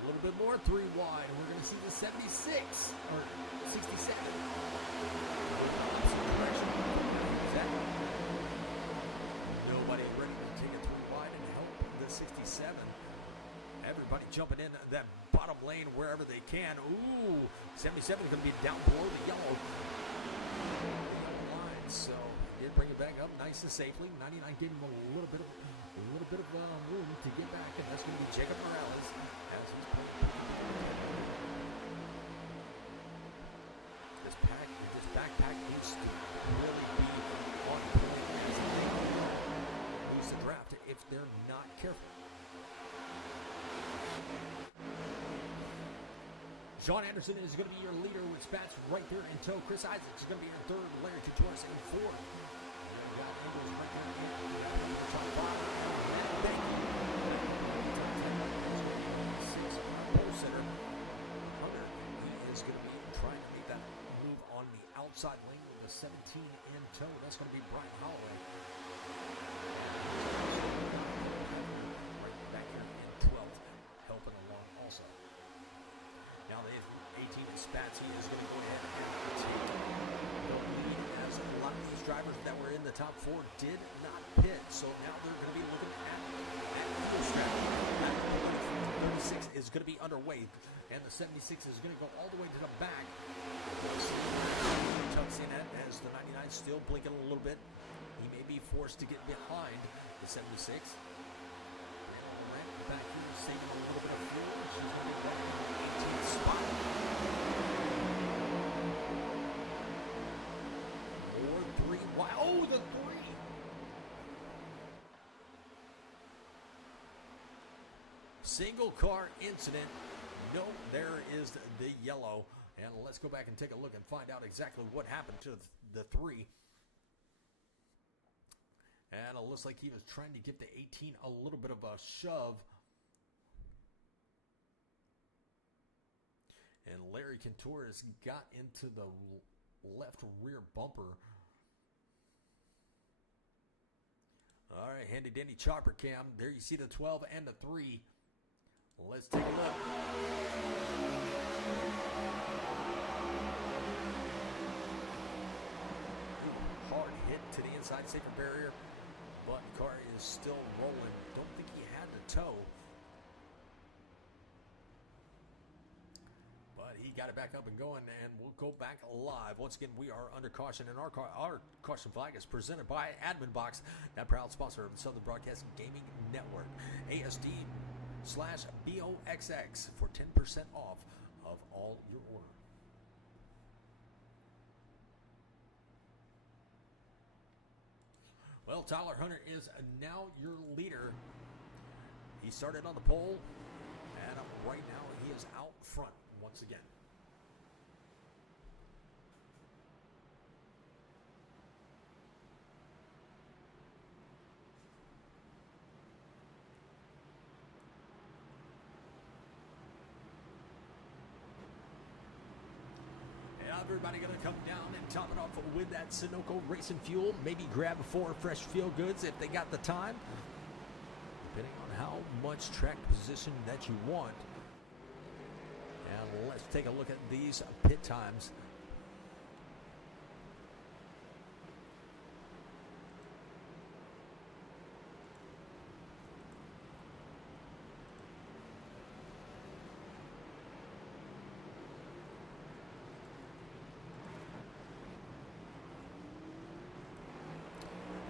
A little bit more 3 wide, and we're going to see the 76 or 67. Nobody ready to take it 3 wide and help the 67. Everybody jumping in that bottom lane wherever they can. Ooh, 77 is going to be down below the yellow line, so did bring it back up nice and safely. 99 gave him a little bit of room to get back, and that's going to be Jacob Morales as he's this backpack needs to really be on point as they lose the draft if they're not careful. Sean Anderson is going to be your leader with Spats right there in tow. Chris Isaac is going to be your 3rd. Larry Couture's in 4th. We got Angles right there in the top 5. Pole sitter Hunter, he is going to be trying to make that move on the outside lane with the 17 in tow. That's going to be Brian Holloway. Right back here in 12th, helping along also. Now the 18 in Spats, he is going to go ahead and take the lead as a lot of these drivers that were in the top 4 did not pit. So now they're going to be looking at fuel strategy. 36 is going to be underway, and the 76 is going to go all the way to the back. Tucks in as the 99 still blinking a little bit. He may be forced to get behind the 76. Back here, saving a little bit of fuel. She's going to be back in the 18th spot. Or 3 wide. Oh, the 3. Single car incident. No, there is the yellow. And let's go back and take a look and find out exactly what happened to the 3. And it looks like he was trying to give the 18 a little bit of a shove. And Larry Contreras got into the left rear bumper. All right, handy dandy chopper cam. There you see the 12 and the 3. Let's take a look. Hard hit to the inside safer barrier, but car is still rolling. Don't think he had the tow, but he got it back up and going, and we'll go back live. Once again, we are under caution, and our caution flag is presented by Admin Box, that proud sponsor of the Southern Broadcast Gaming Network. ASD/BOXX for 10% off of all your order. Well, Tyler Hunter is now your leader. He started on the pole, and right now he is out front once again. Everybody going to come down and top it off with that Sunoco Racing Fuel. Maybe grab 4 fresh Feel Goods if they got the time, depending on how much track position that you want. And let's take a look at these pit times.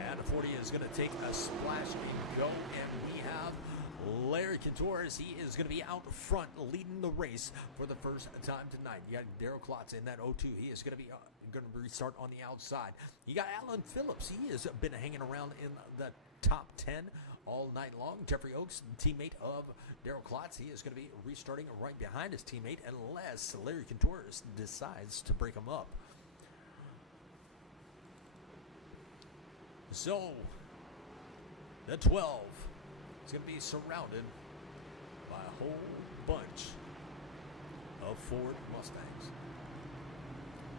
And the 40 is going to take a splash and go, and we have Larry Contreras. He is going to be out front leading the race for the first time tonight. You got Daryl Klotz in that 02. He is going to restart on the outside. You got Alan Phillips. He has been hanging around in the top 10 all night long. Jeffrey Oaks, teammate of Daryl Klotz, he is going to be restarting right behind his teammate unless Larry Contreras decides to break him up. So, the 12 is going to be surrounded by a whole bunch of Ford Mustangs.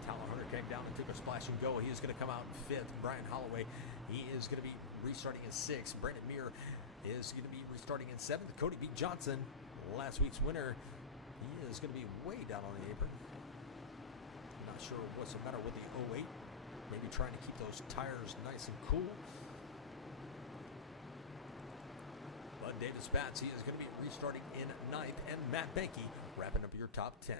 Tyler Hunter came down and took a splash and go. He is going to come out 5th. Brian Holloway, he is going to be restarting in 6th. Brandon Muir is going to be restarting in 7th. Cody Johnson, last week's winner, he is going to be way down on the apron. Not sure what's the matter with the 08. Maybe trying to keep those tires nice and cool. Bud Davis Batts, he is going to be restarting in 9th. And Matt Benke wrapping up your top 10.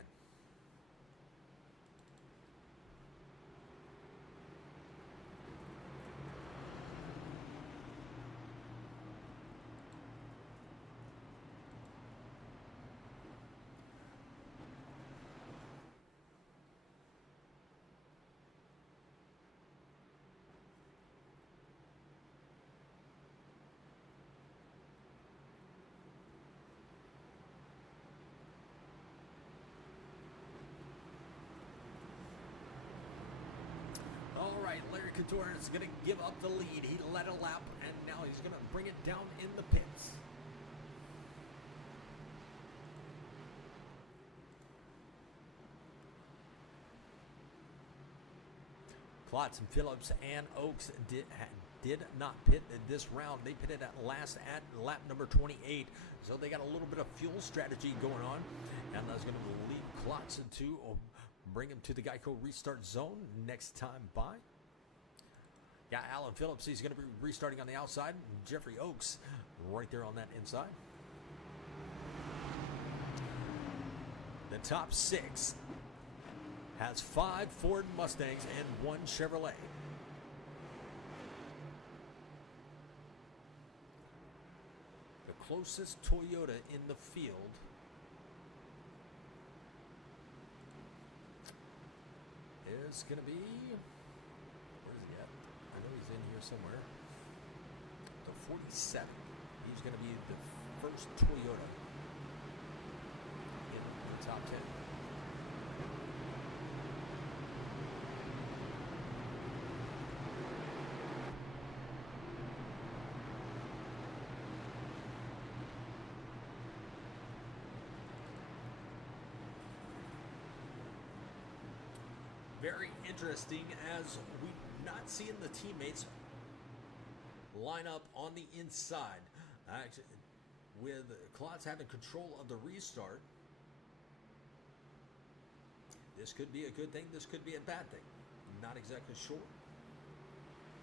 All right, Larry Contreras is going to give up the lead. He led a lap, and now he's going to bring it down in the pits. Klotz and Phillips and Oaks did not pit this round. They pitted at last at lap number 28. So they got a little bit of fuel strategy going on. And that's going to lead Klotz to bring him to the Geico restart zone next time by. Yeah, Alan Phillips, he's going to be restarting on the outside. Jeffrey Oaks right there on that inside. The top 6 has 5 Ford Mustangs and 1 Chevrolet. The closest Toyota in the field is going to be, where is he at? I know he's in here somewhere. The 47. He's going to be the first Toyota in the top 10. Very interesting, as we're not seeing the teammates line up on the inside. Actually, with Klotz having control of the restart, this could be a good thing, this could be a bad thing. Not exactly sure.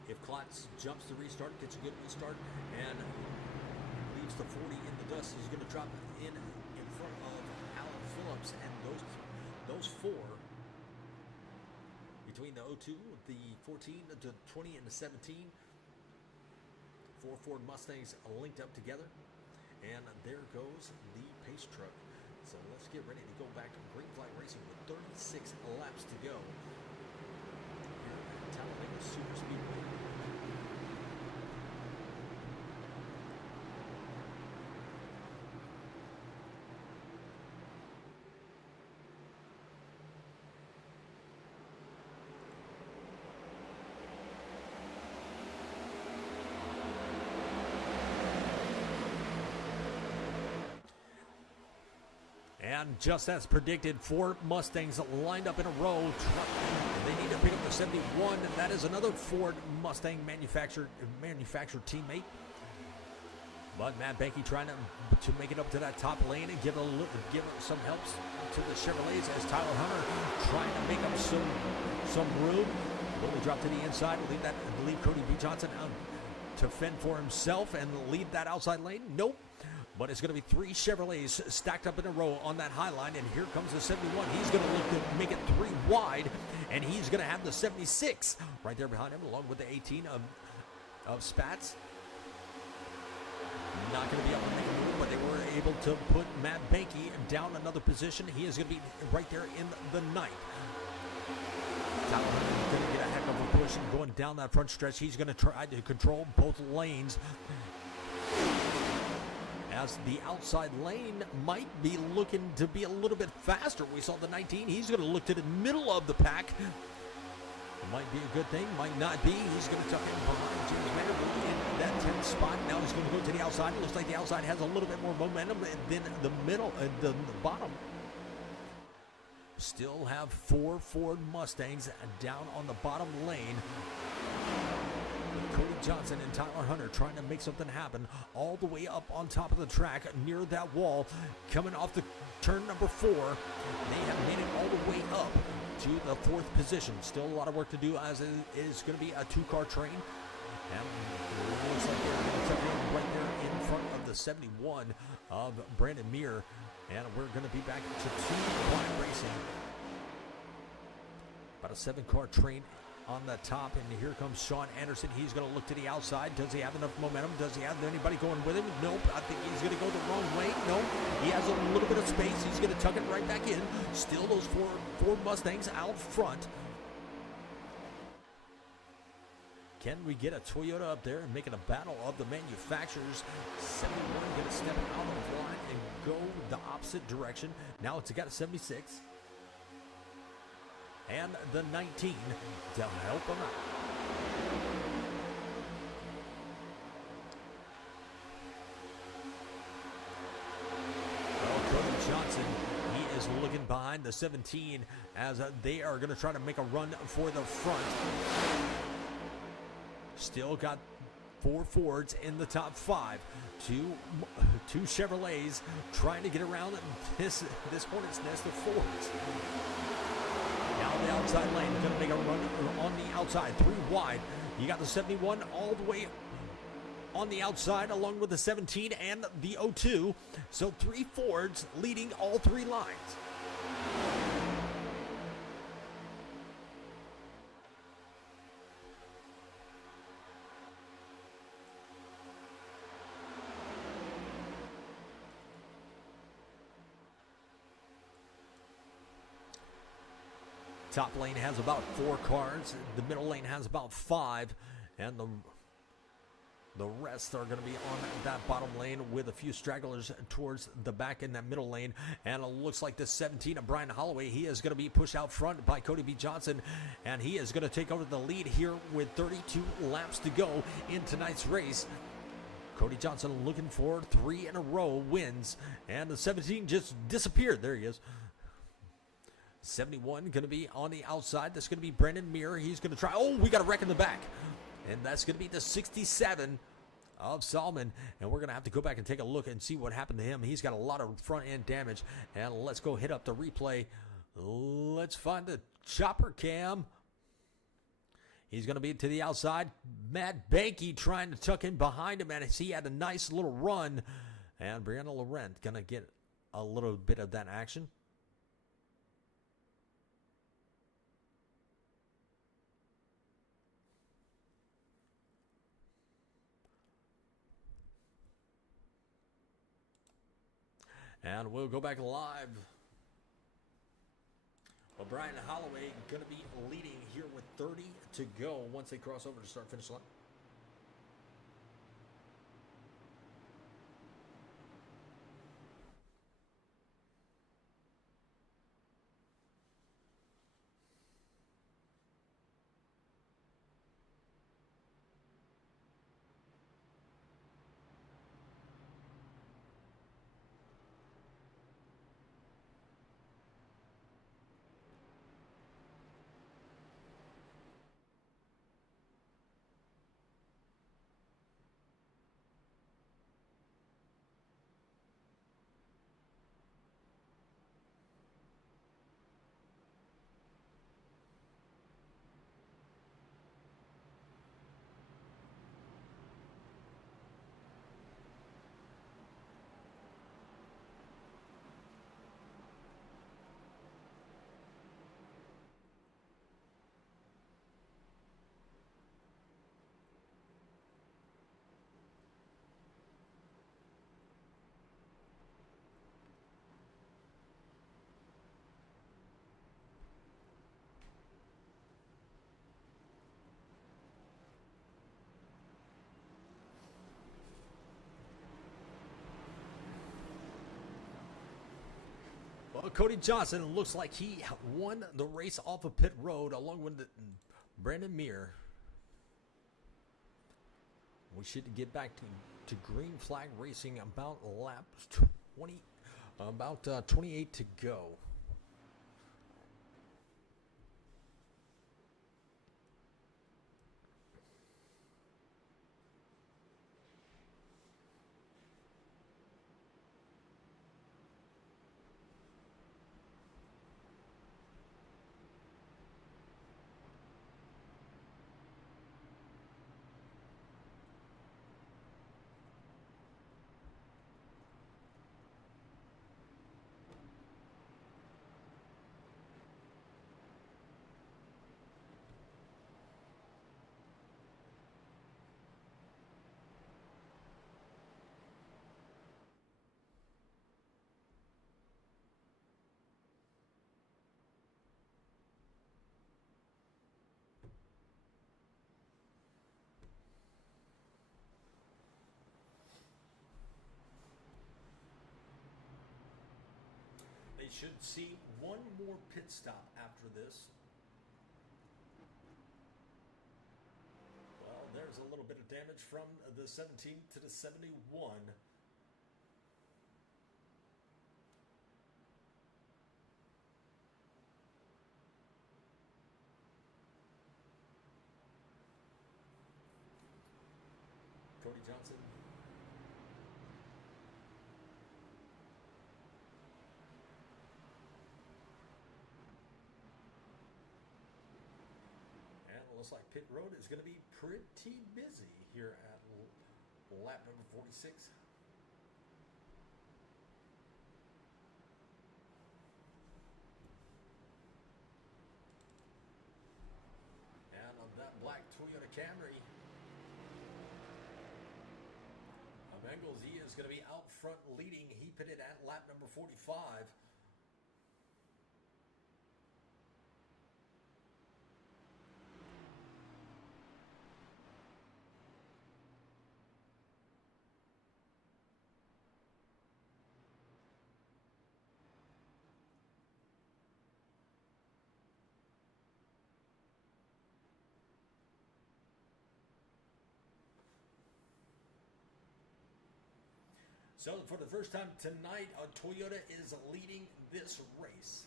If Klotz jumps the restart, gets a good restart, and leaves the 40 in the dust, he's going to drop in front of Alan Phillips, and those between the 02, the 14, the 20, and the 17. 4 Ford Mustangs linked up together. And there goes the pace truck. So let's get ready to go back to Green Flag Racing with 36 laps to go here at Talladega Superspeedway. And just as predicted, 4 Mustangs lined up in a row. They need to pick up the 71, and that is another Ford Mustang manufactured teammate. But Matt Banky trying to make it up to that top lane and give some helps to the Chevrolets as Tyler Hunter trying to make up some room. Will he drop to the inside? Leave Cody Johnson out to fend for himself and lead that outside lane? Nope. But it's going to be 3 Chevrolets stacked up in a row on that high line. And here comes the 71. He's going to look to make it 3 wide. And he's going to have the 76 right there behind him, along with the 18 of Spats. Not going to be able to make a move, but they were able to put Matt Banky down another position. He is going to be right there in the 9th. Tyler is going to get a heck of a push and going down that front stretch. He's going to try to control both lanes, as the outside lane might be looking to be a little bit faster. We saw the 19. He's going to look to the middle of the pack. Might be a good thing, might not be. He's going to tuck in behind James Vanderbilt in that 10th spot. Now he's going to go to the outside. It looks like the outside has a little bit more momentum than the middle and the bottom. Still have 4 Ford Mustangs down on the bottom lane. Cody Johnson and Tyler Hunter trying to make something happen all the way up on top of the track near that wall. Coming off the turn number 4, they have made it all the way up to the 4th position. Still a lot of work to do, as it is going to be a 2-car train. And it looks like they're going to tuck in right there in front of the 71 of Brandon Muir. And we're going to be back to 2 wide racing. About a 7-car train on the top, and here comes Sean Anderson. He's going to look to the outside. Does he have enough momentum? Does he have anybody going with him? Nope. I think he's going to go the wrong way. Nope. He has a little bit of space. He's going to tuck it right back in. Still those four Mustangs out front. Can we get a Toyota up there and make it a battle of the manufacturers? 71 going to step out of the line and go the opposite direction. Now it's got a 76. And the 19 to help them out. Well, Cody Johnson, he is looking behind the 17 as they are going to try to make a run for the front. Still got 4 Fords in the top 5. Two Chevrolets trying to get around this hornet's nest of Fords. Now the outside lane is going to make a run on the outside, 3 wide. You got the 71 all the way on the outside, along with the 17 and the 02. So 3 Fords leading all 3 lines. Top lane has about 4 cars. The middle lane has about 5. And the rest are going to be on that bottom lane with a few stragglers towards the back in that middle lane. And it looks like the 17 of Brian Holloway, he is going to be pushed out front by Cody B. Johnson. And he is going to take over the lead here with 32 laps to go in tonight's race. Cody Johnson looking for 3 in a row wins. And the 17 just disappeared. There he is. 71 going to be on the outside. That's going to be Brandon Muir. He's going to try. Oh, we got a wreck in the back. And that's going to be the 67 of Solomon. And we're going to have to go back and take a look and see what happened to him. He's got a lot of front end damage. And let's go hit up the replay. Let's find the chopper cam. He's going to be to the outside. Matt Banky trying to tuck in behind him. And he had a nice little run. And Brianna Laurent going to get a little bit of that action. And we'll go back live. Well, Brian Holloway going to be leading here with 30 to go once they cross over to start-finish line. Well, Cody Johnson looks like he won the race off of pit road along with Brandon Muir. We should get back to green flag racing about lap 20, about 28 to go. They should see one more pit stop after this. Well, there's a little bit of damage from the 17 to the 71. Cody Johnson. Looks like pit road is going to be pretty busy here at lap number 46. And on that black Toyota Camry, Bengals, he is going to be out front leading. He pitted at lap number 45. So for the first time tonight, Toyota is leading this race.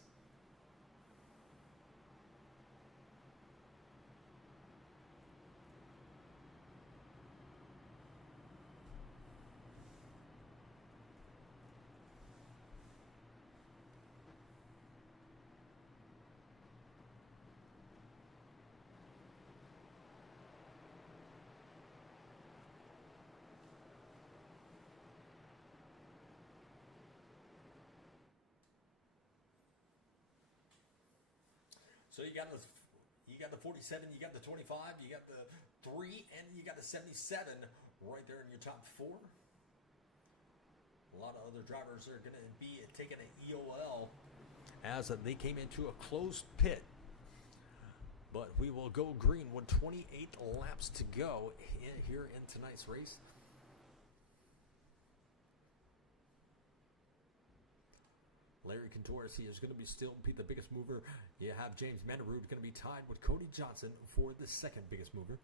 So you got the 47, you got the 25, you got the 3, and you got the 77 right there in your top 4. A lot of other drivers are going to be taking an EOL as they came into a closed pit. But we will go green with 28 laps to go here in tonight's race. Larry Contreras, he is going to be still be the biggest mover. You have James Manarud going to be tied with Cody Johnson for the second biggest mover.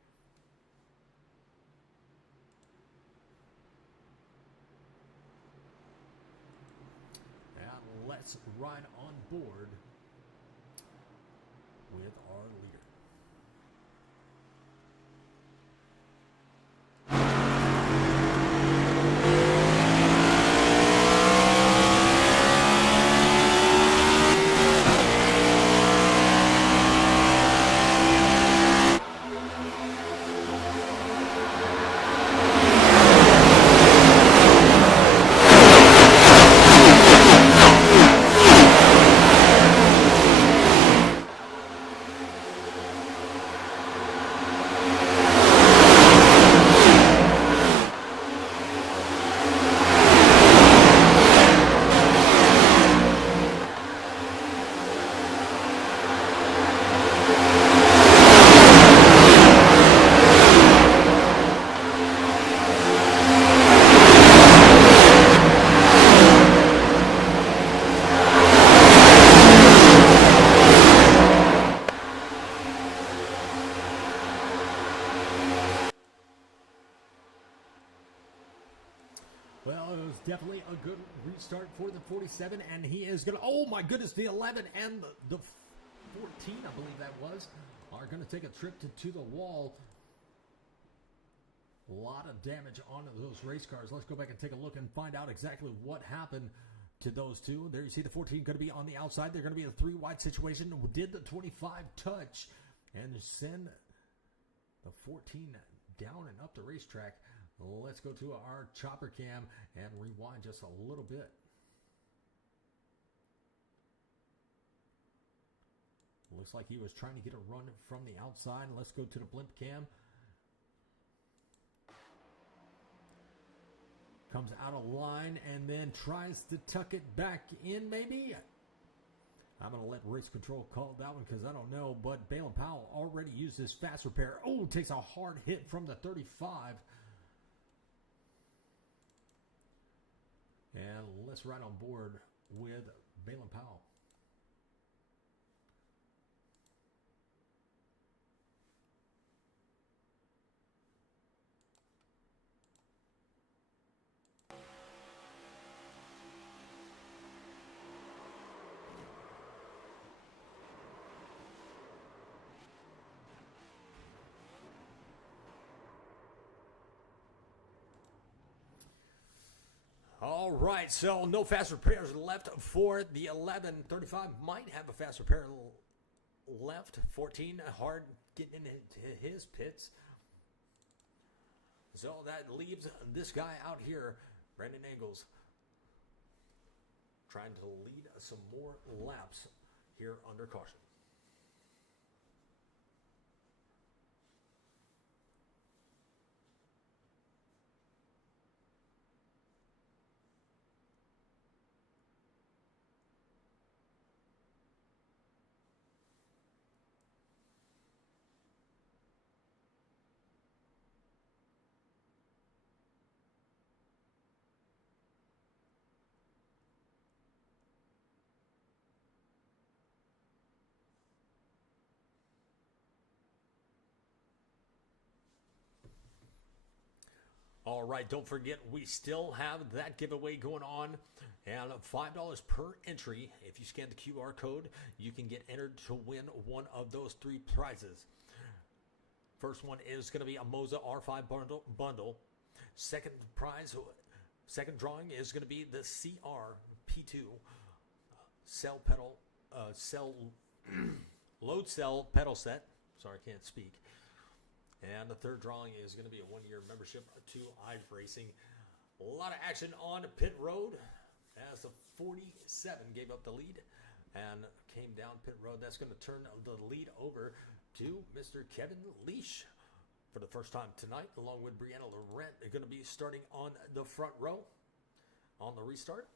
And let's ride on board with our leader. Well, it was definitely a good restart for the 47, and he is going to, oh my goodness, the 11 and the 14, I believe that was, are going to take a trip to the wall. A lot of damage on those race cars. Let's go back and take a look and find out exactly what happened to those two. There you see the 14 going to be on the outside. They're going to be a 3-wide situation. Did the 25 touch and send the 14 down and up the racetrack. Let's go to our chopper cam and rewind just a little bit. Looks like he was trying to get a run from the outside. Let's go to the blimp cam. Comes out of line and then tries to tuck it back in maybe. I'm going to let race control call that one because I don't know. But Balin Powell already used his fast repair. Oh, takes a hard hit from the 35. And let's ride on board with Balin Powell. All right, so no fast repairs left for the 11. 35 might have a fast repair left. 14 hard getting into his pits. So that leaves this guy out here, Brandon Engels, trying to lead some more laps here under caution. All right, don't forget, we still have that giveaway going on, and $5 per entry. If you scan the QR code, you can get entered to win one of those 3 prizes. First one is going to be a Moza R5 bundle. Second prize, second drawing is going to be the CR P2 load cell pedal set. Sorry, I can't speak. And the third drawing is going to be a 1-year membership to IVE Racing. A lot of action on pit road as the 47 gave up the lead and came down pit road. That's going to turn the lead over to Mr. Kevin Leash for the first time tonight, along with Brianna Laurent. They're going to be starting on the front row. on the restart.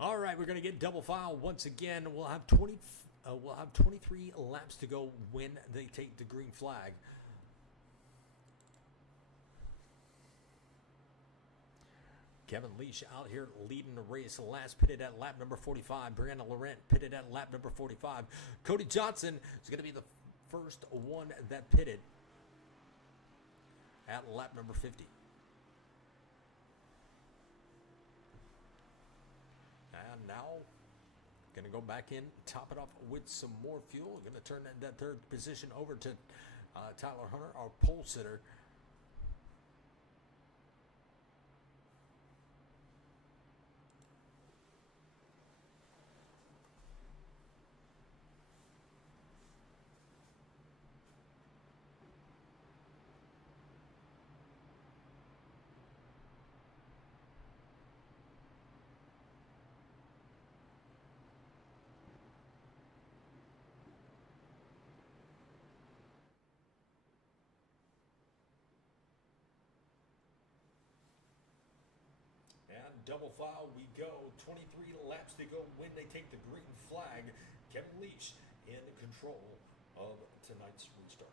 All right, we're going to get double file once again. We'll have 23 laps to go when they take the green flag. Kevin Leash out here leading the race. Last pitted at lap number 45. Brianna Laurent pitted at lap number 45. Cody Johnson is going to be the first one that pitted at lap number 50. And now, going to go back in, top it off with some more fuel. Going to turn that third position over to Tyler Hunter, our pole sitter. And double file we go. 23 laps to go when they take the green flag. Kevin Leash in control of tonight's restart.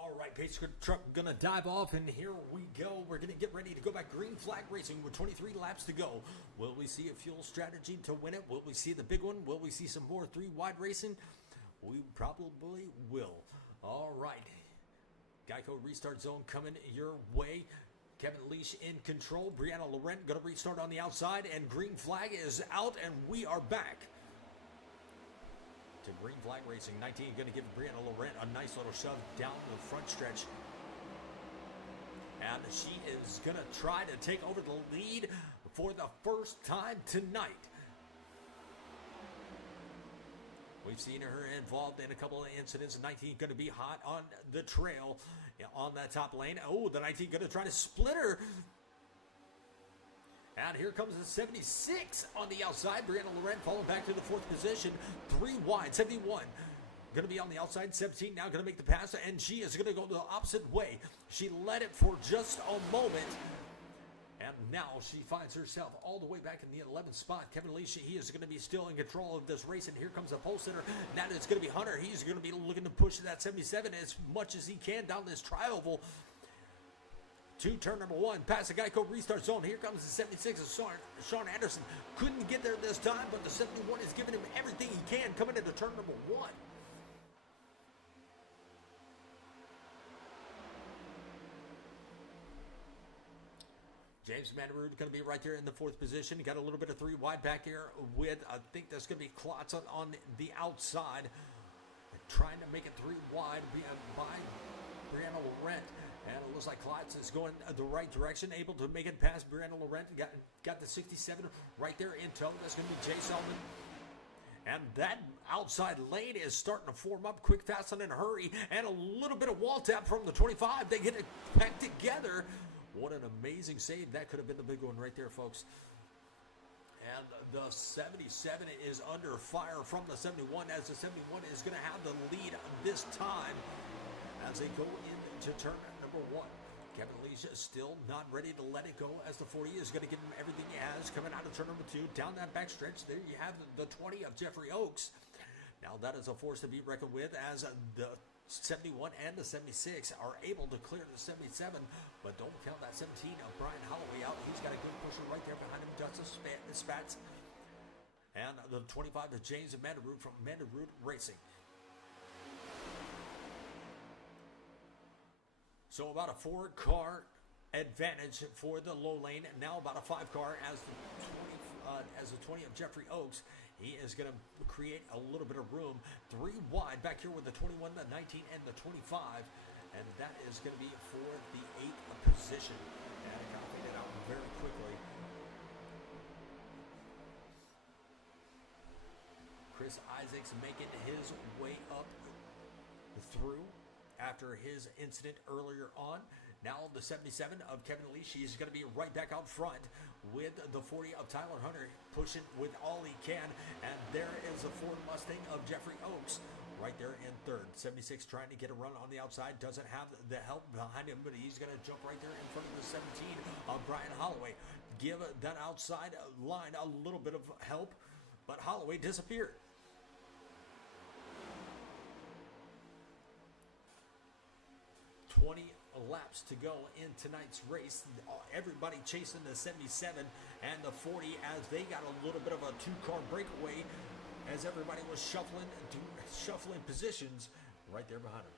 All right, pace truck gonna dive off, and here we go. We're gonna get ready to go back green flag racing with 23 laps to go. Will we see a fuel strategy to win it? Will we see the big one? Will we see some more 3-wide racing? We probably will. All right, Geico restart zone coming your way. Kevin Leash in control. Brianna Laurent gonna restart on the outside, and green flag is out, and we are back to green flag racing. 19 going to give Brianna Laurent a nice little shove down the front stretch. And she is going to try to take over the lead for the first time tonight. We've seen her involved in a couple of incidents. 19 going to be hot on the trail on that top lane. Oh, the 19 going to try to split her. And here comes the 76 on the outside. Brianna Laurent falling back to the fourth position. 3 wide, 71. Going to be on the outside. 17 now going to make the pass, and she is going to go the opposite way. She led it for just a moment. And now she finds herself all the way back in the 11th spot. Kevin Leash, he is going to be still in control of this race. And here comes the pole sitter. Now it's going to be Hunter. He's going to be looking to push that 77 as much as he can down this tri-oval. to turn number 1, past the Geico restart zone. Here comes the 76 of Sean Anderson. Couldn't get there this time, but the 71 is giving him everything he can coming into turn number 1. James Manarud going to be right there in the 4th position. He got a little bit of 3 wide back here with, I think that's going to be Klotz on the outside. Trying to make it 3 wide by Brianna Laurent. And it looks like Klotz is going the right direction, able to make it past Brianna Laurent. Got the 67 right there in tow. That's going to be Jay Sullivan. And that outside lane is starting to form up quick, fast, and in a hurry. And a little bit of wall tap from the 25. They get it back together. What an amazing save. That could have been the big one right there, folks. And the 77 is under fire from the 71, as the 71 is going to have the lead this time as they go into turn number 1. Kevin Leach is still not ready to let it go, as the 40 is going to give him everything he has coming out of turn number 2. Down that back stretch, there you have the 20 of Jeffrey Oaks. Now that is a force to be reckoned with, as the 71 and the 76 are able to clear the 77, but don't count that 17 of Brian Holloway out. He's got a good pusher right there behind him, Dustin Spatz. And the 25 of James Mandarud from Mandarud Racing. So about a 4-car advantage for the low lane. Now about a 5-car as the 20 of Jeffrey Oaks. He is going to create a little bit of room. 3 wide back here with the 21, the 19, and the 25. And that is going to be for the 8th position. And it kind of faded out very quickly. Chris Isaacs making his way up through after his incident earlier on. Now the 77 of Kevin Lee, she's going to be right back out front with the 40 of Tyler Hunter pushing with all he can. And there is the Ford Mustang of Jeffrey Oaks right there in 3rd. 76 trying to get a run on the outside, doesn't have the help behind him, but he's going to jump right there in front of the 17 of Brian Holloway. Give that outside line a little bit of help, but Holloway disappeared. Laps to go in tonight's race. Everybody chasing the 77 and the 40 as they got a little bit of a 2-car breakaway as everybody was shuffling positions right there behind them.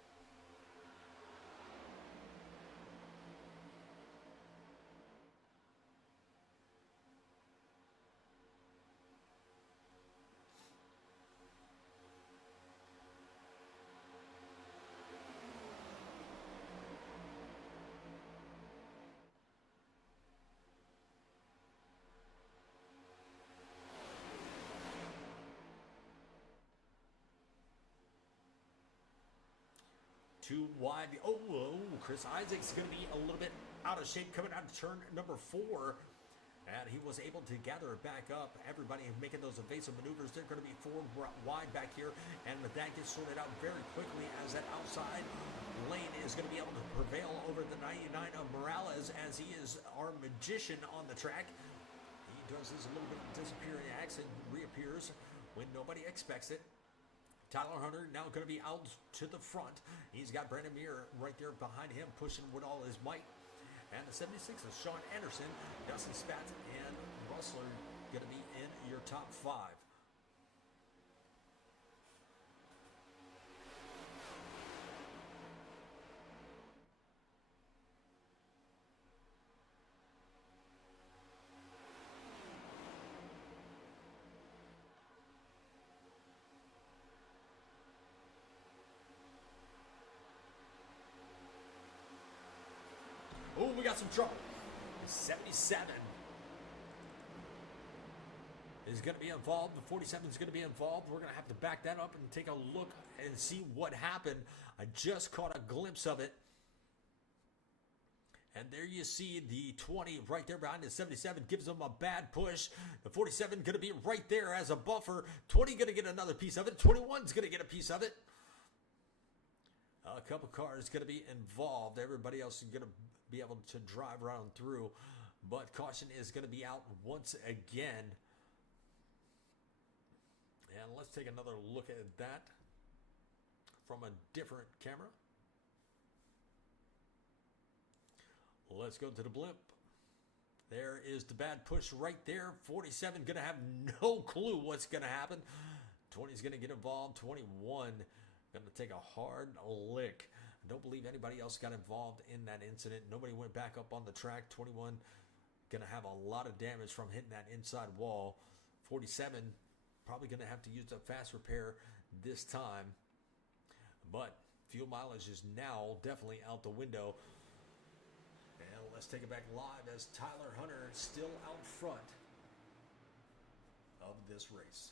Too wide. Chris Isaacs is going to be a little bit out of shape coming out of turn number 4. And he was able to gather it back up. Everybody making those evasive maneuvers. They're going to be 4 wide back here. And that gets sorted out very quickly as that outside lane is going to be able to prevail over the 99 of Morales, as he is our magician on the track. He does this a little bit of disappearing acts and reappears when nobody expects it. Tyler Hunter now going to be out to the front. He's got Brandon Muir right there behind him, pushing with all his might. And the 76 is Sean Anderson, Dustin Spatz, and Rustler going to be in your top 5. Oh, we got some trouble. 77 is going to be involved. The 47 is going to be involved. We're going to have to back that up and take a look and see what happened. I just caught a glimpse of it. And there you see the 20 right there behind the 77 gives them a bad push. The 47 going to be right there as a buffer. 20 going to get another piece of it. 21 is going to get a piece of it. A couple cars going to be involved. Everybody else is going to be able to drive around through. But caution is going to be out once again. And let's take another look at that from a different camera. Let's go to the blimp. There is the bad push right there. 47 going to have no clue what's going to happen. 20 is going to get involved. 21 going to take a hard lick. I don't believe anybody else got involved in that incident. Nobody went back up on the track. 21 going to have a lot of damage from hitting that inside wall. 47 probably going to have to use a fast repair this time. But fuel mileage is now definitely out the window. And let's take it back live as Tyler Hunter is still out front of this race.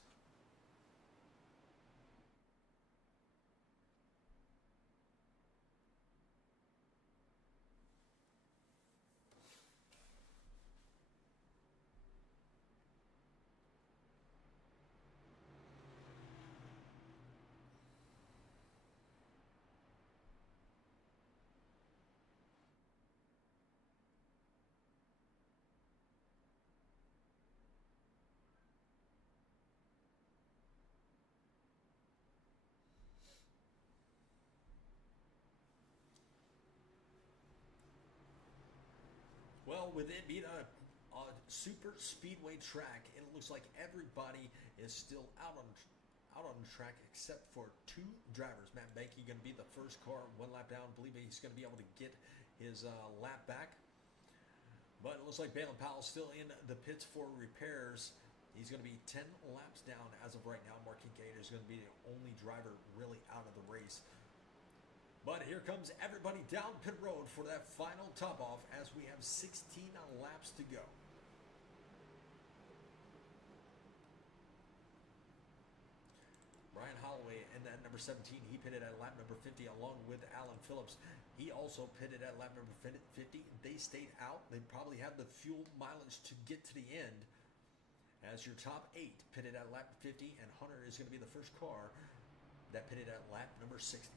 Well, with it being a super speedway track, it looks like everybody is still out on the track except for two drivers. Matt Bankey going to be the first car, one lap down. I believe he's going to be able to get his lap back. But it looks like Balin Powell's still in the pits for repairs. He's going to be 10 laps down as of right now. Mark Kincaid is going to be the only driver really out of the race. But here comes everybody down pit road for that final top-off as we have 16 laps to go. Brian Holloway in that number 17, he pitted at lap number 50 along with Alan Phillips. He also pitted at lap number 50. They stayed out. They probably had the fuel mileage to get to the end. As your top 8 pitted at lap 50, and Hunter is going to be the first car that pitted at lap number 60.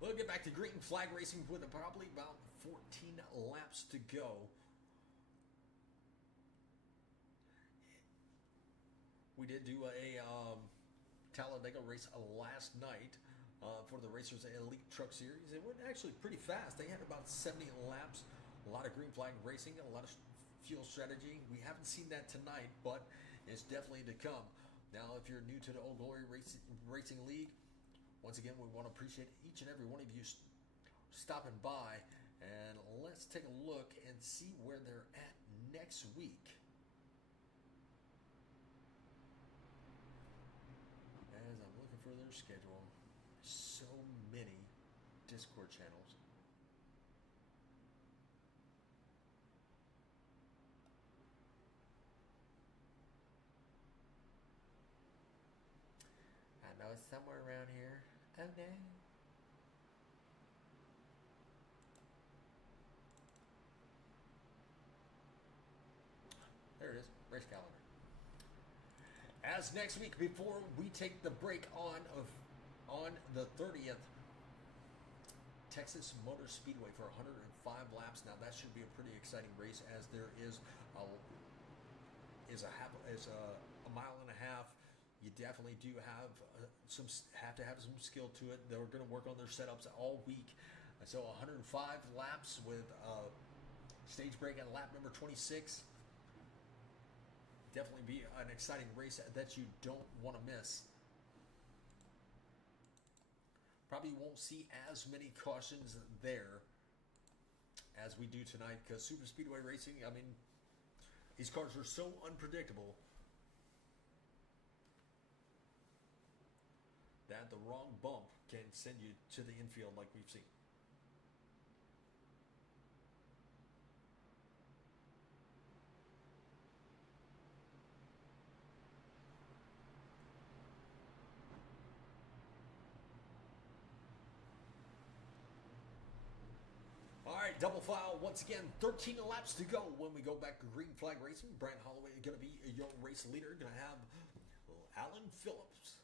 We'll get back to green flag racing with probably about 14 laps to go. We did do a Talladega race last night for the Racers Elite Truck Series. It went actually pretty fast. They had about 70 laps, a lot of green flag racing, a lot of fuel strategy. We haven't seen that tonight, but it's definitely to come. Now, if you're new to the Old Glory Racing League, once again, we want to appreciate each and every one of you stopping by, and let's take a look and see where they're at next week. As I'm looking for their schedule, so many Discord channels. I know it's somewhere around here. Oh no. There it is, race calendar. As next week, before we take the break on the 30th, Texas Motor Speedway for 105 laps. Now that should be a pretty exciting race, as there is a mile and a half. You definitely do have to have some skill to it. They're going to work on their setups all week. So 105 laps with stage break at lap number 26. Definitely be an exciting race that you don't want to miss. Probably won't see as many cautions there as we do tonight, because Super Speedway racing, I mean, these cars are so unpredictable that the wrong bump can send you to the infield like we've seen. double file once again. 13 laps to go when we go back to green flag racing. Brian Holloway is going to be your race leader. Going to have Alan Phillips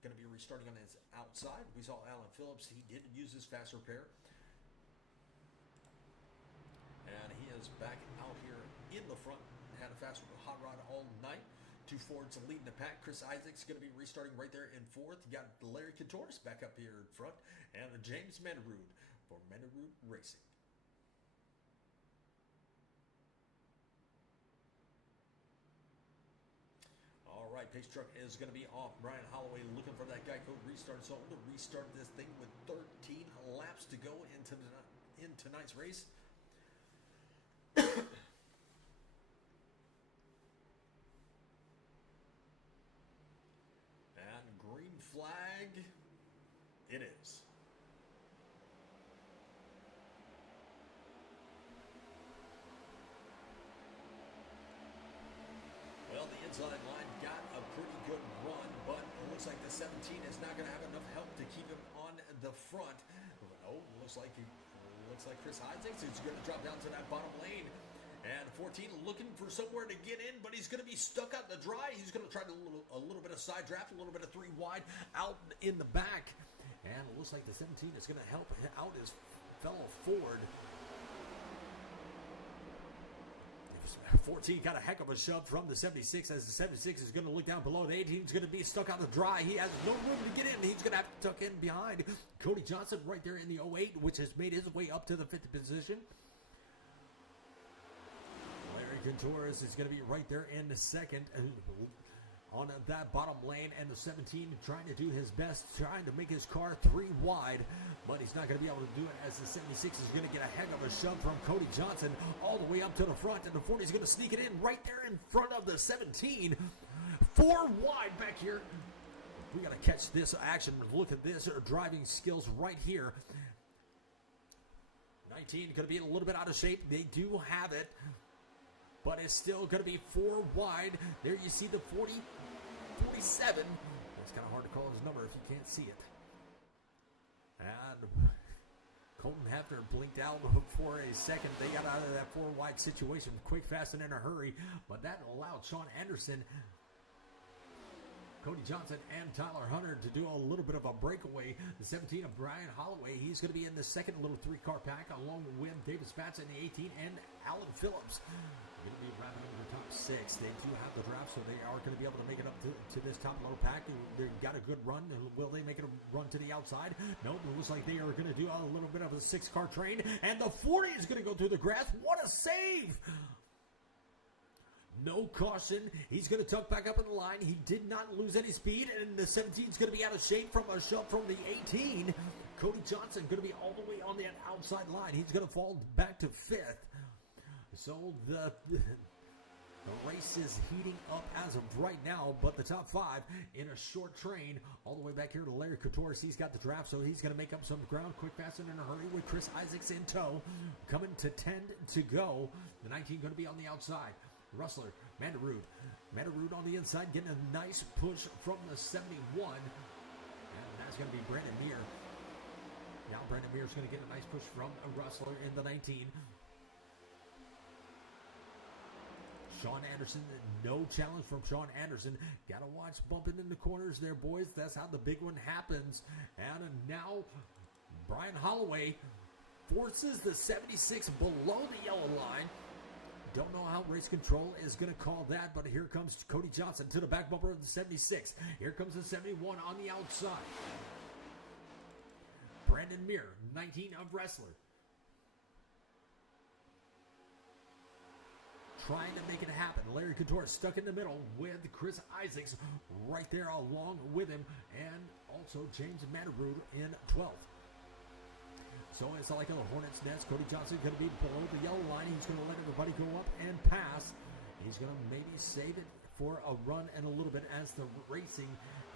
going to be restarting on his outside. We saw Alan Phillips. He did use his fast repair. And he is back out here in the front. Had a fast hot rod all night. 2 Fords leading the pack. Chris Isaac's going to be restarting right there in fourth. You got Larry Couture's back up here in front. And James Menarood for Menarood Racing. All right, pace truck is going to be off. Brian Holloway looking for that Geico restart. So I'm going to restart this thing with 13 laps to go in tonight's race. And green flag it is. Well, the inside line got a pretty good run, but it looks like the 17 is not going to have enough help to keep him on the front. Oh, looks like Chris Isaacs is going to drop down to that bottom lane. And 14 looking for somewhere to get in, but he's going to be stuck out in the dry. He's going to try a little bit of side draft, a little bit of 3 wide out in the back. And it looks like the 17 is going to help out his fellow Ford. 14 got a heck of a shove from the 76 as the 76 is going to look down below. The 18 is going to be stuck out the dry. He has no room to get in. He's going to have to tuck in behind Cody Johnson right there in the 08, which has made his way up to the 5th position. Larry Contreras is going to be right there in the second on that bottom lane, and the 17 trying to do his best, trying to make his car 3 wide, but he's not going to be able to do it as the 76 is going to get a heck of a shove from Cody Johnson all the way up to the front, and the 40 is going to sneak it in right there in front of the 17. 4 wide back here. We got to catch this action. Look at this driving skills right here. 19 going to be a little bit out of shape. They do have it, but it's still going to be 4 wide. There you see the 40, 47. It's kind of hard to call his number if you can't see it. And Colton Hefner blinked out for a second. They got out of that 4 wide situation quick, fast, and in a hurry. But that allowed Sean Anderson, Cody Johnson, and Tyler Hunter to do a little bit of a breakaway. The 17 of Brian Holloway, he's going to be in the second little 3-car pack along with David Spatz in the 18 and Alan Phillips. Going to be wrapping up the top 6. They do have the draft, so they are going to be able to make it up to this top low pack. They've got a good run. Will they make it a run to the outside? No, it looks like they are going to do a little bit of a 6-car train, and the 40 is going to go through the grass. What a save! No caution. He's going to tuck back up in the line. He did not lose any speed, and the 17 is going to be out of shape from a shove from the 18. Cody Johnson going to be all the way on the outside line. He's going to fall back to 5th. So the race is heating up as of right now, but the top 5 in a short train all the way back here to Larry Couture. He's got the draft, so he's going to make up some ground quick, fast, and in a hurry with Chris Isaacs in tow. Coming to 10 to go. The 19 going to be on the outside. Rustler, Menarood on the inside, getting a nice push from the 71. And that's going to be Brandon Meir. Now Brandon Meir is going to get a nice push from a Rustler in the 19. Sean Anderson, no challenge from Sean Anderson. Got to watch bumping in the corners there, boys. That's how the big one happens. And now Brian Holloway forces the 76 below the yellow line. Don't know how race control is going to call that, but here comes Cody Johnson to the back bumper of the 76. Here comes the 71 on the outside. Brandon Meir, 19 of Wrestler. Trying to make it happen. Larry Couture stuck in the middle with Chris Isaacs right there along with him, and also James Menarood in 12th. So it's like a hornet's nest. Cody Johnson going to be below the yellow line. He's going to let everybody go up and pass. He's going to maybe save it for a run and a little bit as the racing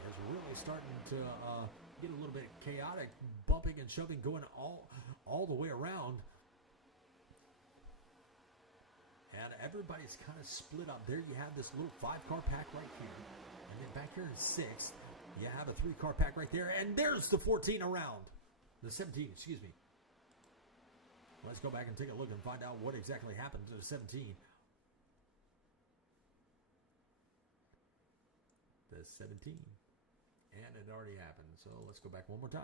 is really starting to get a little bit chaotic, bumping and shoving going all the way around. And everybody's kind of split up. There you have this little 5-car pack right here. And then back here in 6th, you have a 3-car pack right there. And there's the 14 around. The 17, excuse me. Let's go back and take a look and find out what exactly happened to the 17. The 17. And it already happened. So let's go back one more time.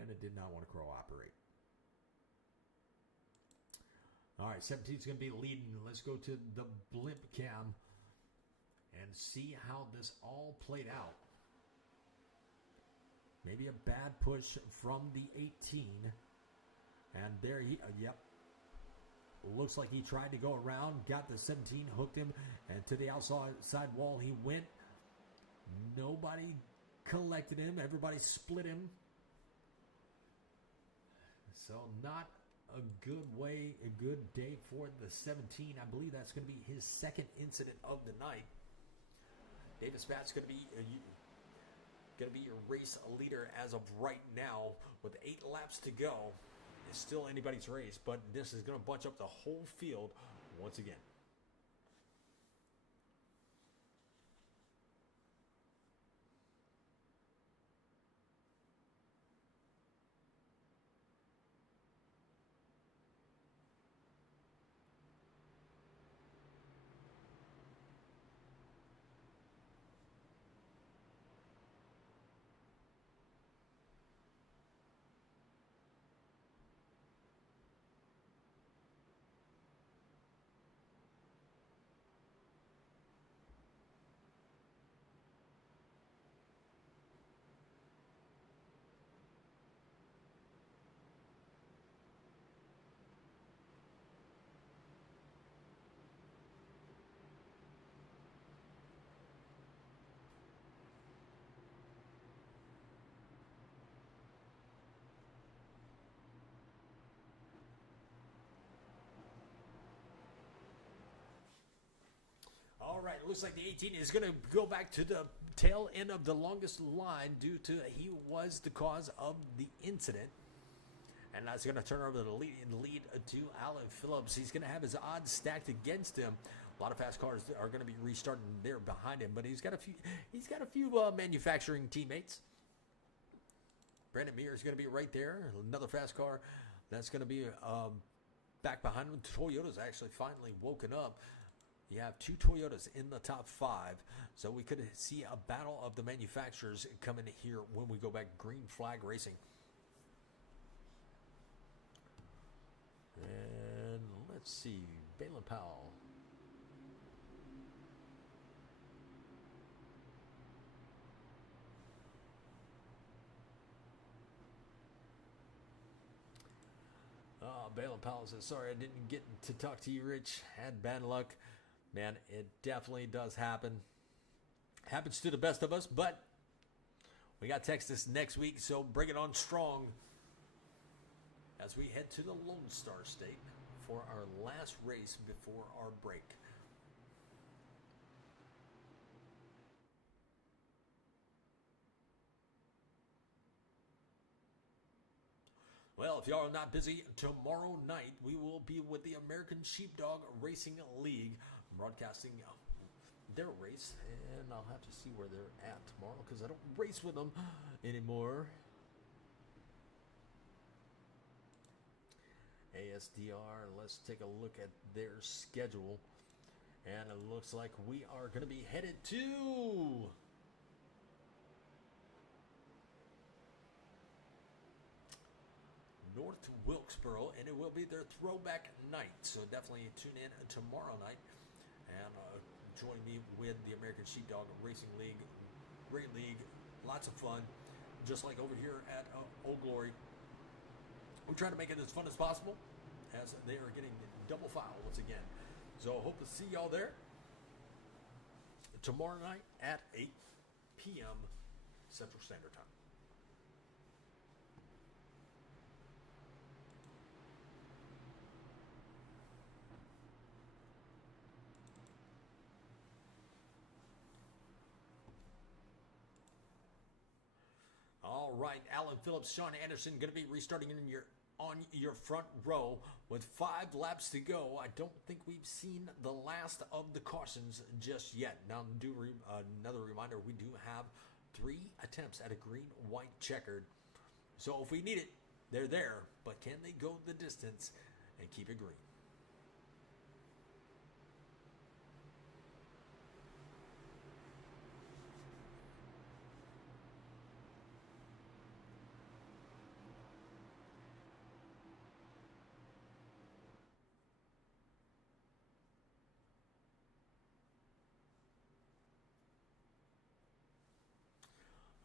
And it did not want to cooperate. All right, 17 is going to be leading. Let's go to the blimp cam and see how this all played out. Maybe a bad push from the 18. And there he, yep. Looks like he tried to go around, got the 17, hooked him, and to the outside wall he went. Nobody collected him. Everybody split him. So not a good way, a good day for the 17. I believe that's going to be his second incident of the night. Davis Pat's going to be your race leader as of right now with 8 laps to go. It's still anybody's race, but this is going to bunch up the whole field once again. All right, looks like the 18 is going to go back to the tail end of the longest line due to he was the cause of the incident. And that's going to turn over the lead to Alan Phillips. He's going to have his odds stacked against him. A lot of fast cars are going to be restarting there behind him, but he's got a few manufacturing teammates. Brandon Mears is going to be right there. Another fast car that's going to be back behind him. Toyota's actually finally woken up. You have 2 Toyotas in the top 5, so we could see a battle of the manufacturers coming here when we go back green flag racing. And let's see, Balin Powell. Balin Powell says, sorry I didn't get to talk to you, Rich. Had bad luck. Man, it definitely does happen. Happens to the best of us, but we got Texas next week, so bring it on strong as we head to the Lone Star State for our last race before our break. Well, if y'all are not busy, tomorrow night we will be with the American Sheepdog Racing League, broadcasting their race, and I'll have to see where they're at tomorrow because I don't race with them anymore. ASDR, let's take a look at their schedule, and it looks like we are going to be headed to North Wilkesboro, and it will be their throwback night. So definitely tune in tomorrow night and join me with the American Sheepdog Racing League. Great league, lots of fun, just like over here at Old Glory. We try to make it as fun as possible as they are getting double foul once again. So hope to see y'all there tomorrow night at 8 p.m. Central Standard Time. All right, Alan Phillips, Sean Anderson going to be restarting in your on your front row with 5 laps to go. I don't think we've seen the last of the cautions just yet. Now, another reminder, we do have 3 attempts at a green, white, checkered. So if we need it, they're there. But can they go the distance and keep it green?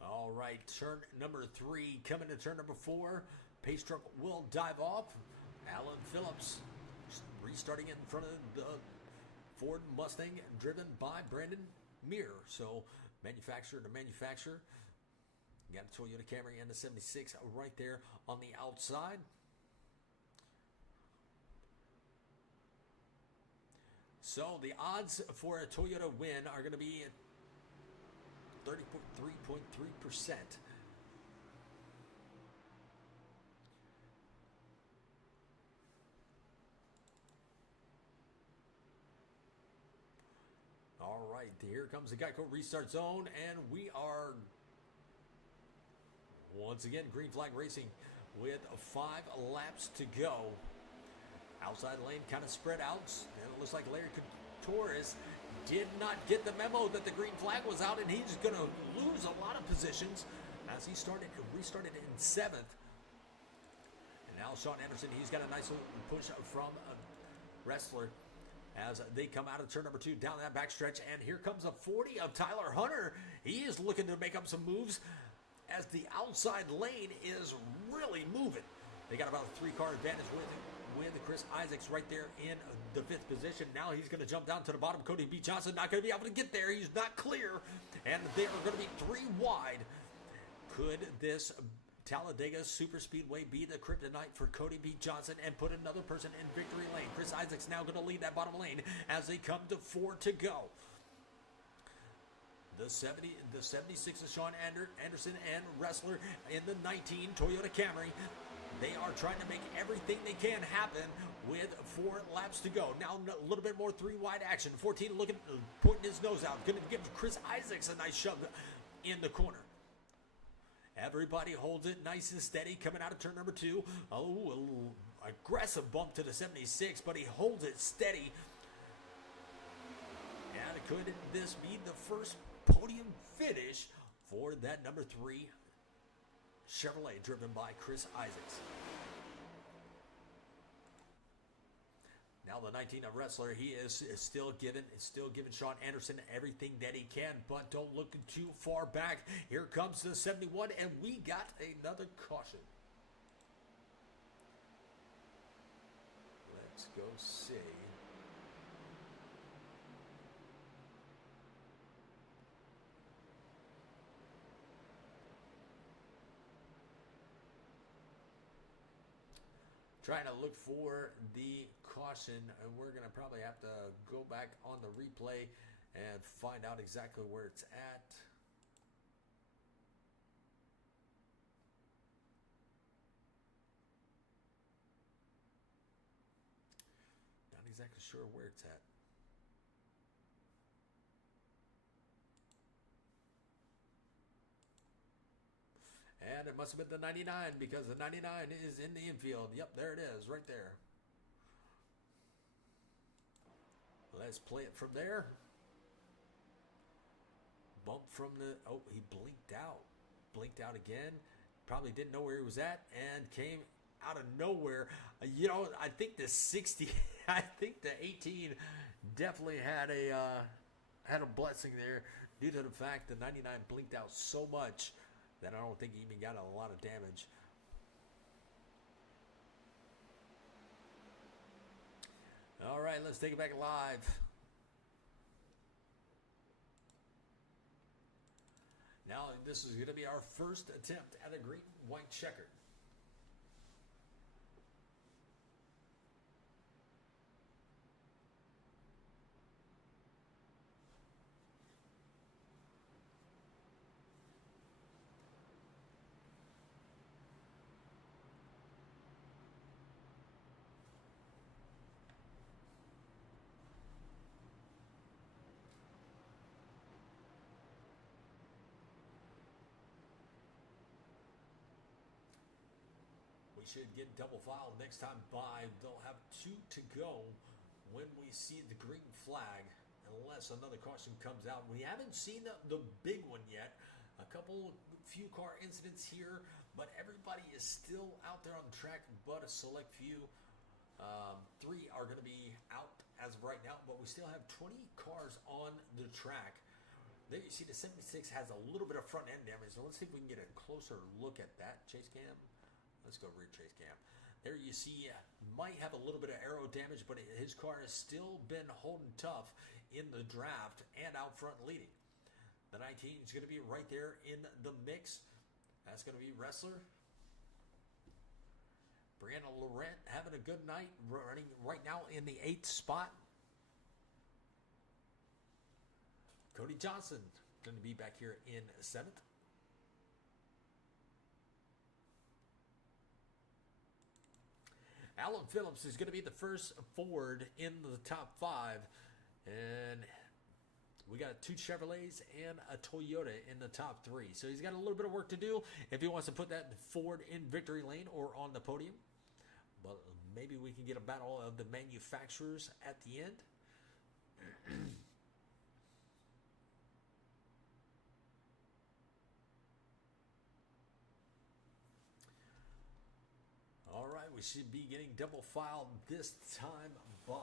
All right, turn number 3, coming to turn number 4. Pace truck will dive off. Alan Phillips restarting in front of the Ford Mustang, driven by Brandon Muir. So manufacturer to manufacturer. You got a Toyota Camry and the 76 right there on the outside. So the odds for a Toyota win are going to be 33.3%. All right, here comes the Geico restart zone, and we are once again green flag racing with 5 laps to go. Outside lane kind of spread out, and it looks like Larry Torres did not get the memo that the green flag was out, and he's going to lose a lot of positions as he restarted in 7th. And now Sean Anderson, he's got a nice little push from Wrestler as they come out of turn number 2 down that backstretch. And here comes a 40 of Tyler Hunter. He is looking to make up some moves as the outside lane is really moving. They got about a 3-car advantage with Chris Isaacs right there in the 5th position. Now he's going to jump down to the bottom. Cody B. Johnson not going to be able to get there. He's not clear. And they are going to be 3 wide. Could this Talladega Superspeedway be the kryptonite for Cody B. Johnson and put another person in victory lane? Chris Isaacs now going to lead that bottom lane as they come to 4 to go. The 76 is Sean Anderson and Wrestler in the 19 Toyota Camry. They are trying to make everything they can happen with 4 laps to go. Now a little bit more 3 wide action. 14 pointing his nose out. Going to give Chris Isaacs a nice shove in the corner. Everybody holds it nice and steady coming out of turn number 2. Oh, a little aggressive bump to the 76, but he holds it steady. And could this be the first podium finish for that number 3 Chevrolet driven by Chris Isaacs? Now the 19 Wrestler, he is still giving Sean Anderson everything that he can, but don't look too far back. Here comes the 71, and we got another caution. Let's go see. Trying to look for the caution, and we're going to probably have to go back on the replay and find out exactly where it's at. Not exactly sure where it's at. And it must have been the 99 because the 99 is in the infield. Yep, there it is, right there. Let's play it from there. Bump from the... Oh, he blinked out. Blinked out again. Probably didn't know where he was at and came out of nowhere. You know, I think the 60... I think the 18 definitely had a blessing there due to the fact the 99 blinked out so much that I don't think he even got a lot of damage. All right, let's take it back live. Now, this is going to be our first attempt at a green-white checker. We should get double file next time by. They'll have 2 to go when we see the green flag, unless another caution comes out. We haven't seen the big one yet. A few car incidents here, but everybody is still out there on the track, but a select few. 3 are going to be out as of right now, but we still have 20 cars on the track. There you see the 76 has a little bit of front end damage, so let's see if we can get a closer look at that. Chase cam. Let's go rear chase cam. There you see, might have a little bit of aero damage, but his car has still been holding tough in the draft and out front leading. The 19 is going to be right there in the mix. That's going to be Wrestler. Brianna Laurent having a good night, running right now in the 8th spot. Cody Johnson going to be back here in 7th. Alan Phillips is going to be the first Ford in the top 5. And we got 2 Chevrolets and a Toyota in the top 3. So he's got a little bit of work to do if he wants to put that Ford in victory lane or on the podium. But maybe we can get a battle of the manufacturers at the end. All right, we should be getting double filed this time by.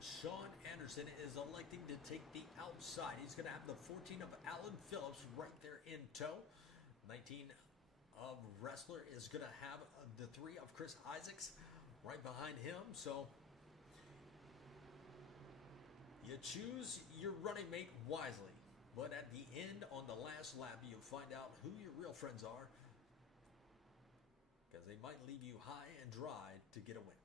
Sean Anderson is electing to take the outside. He's going to have the 14 of Alan Phillips right there in tow. 19 of Wrestler is going to have the 3 of Chris Isaacs right behind him. So you choose your running mate wisely. But at the end, on the last lap, you'll find out who your real friends are, because they might leave you high and dry to get a win.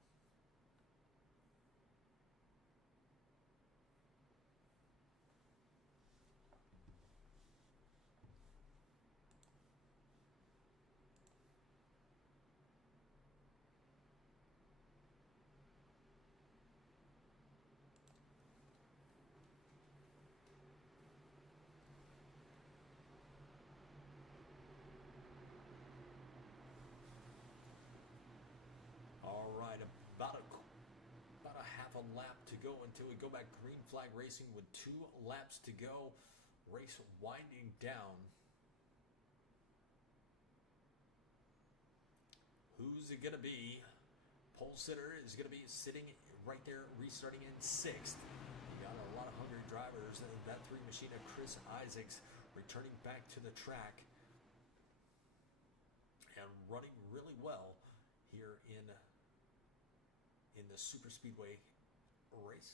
About a half a lap to go until we go back green flag racing with 2 laps to go. Race winding down. Who's it going to be? Pole sitter is going to be sitting right there, restarting in 6th. You got a lot of hungry drivers. That 3 machine of Chris Isaacs returning back to the track and running really well here in the Superspeedway race.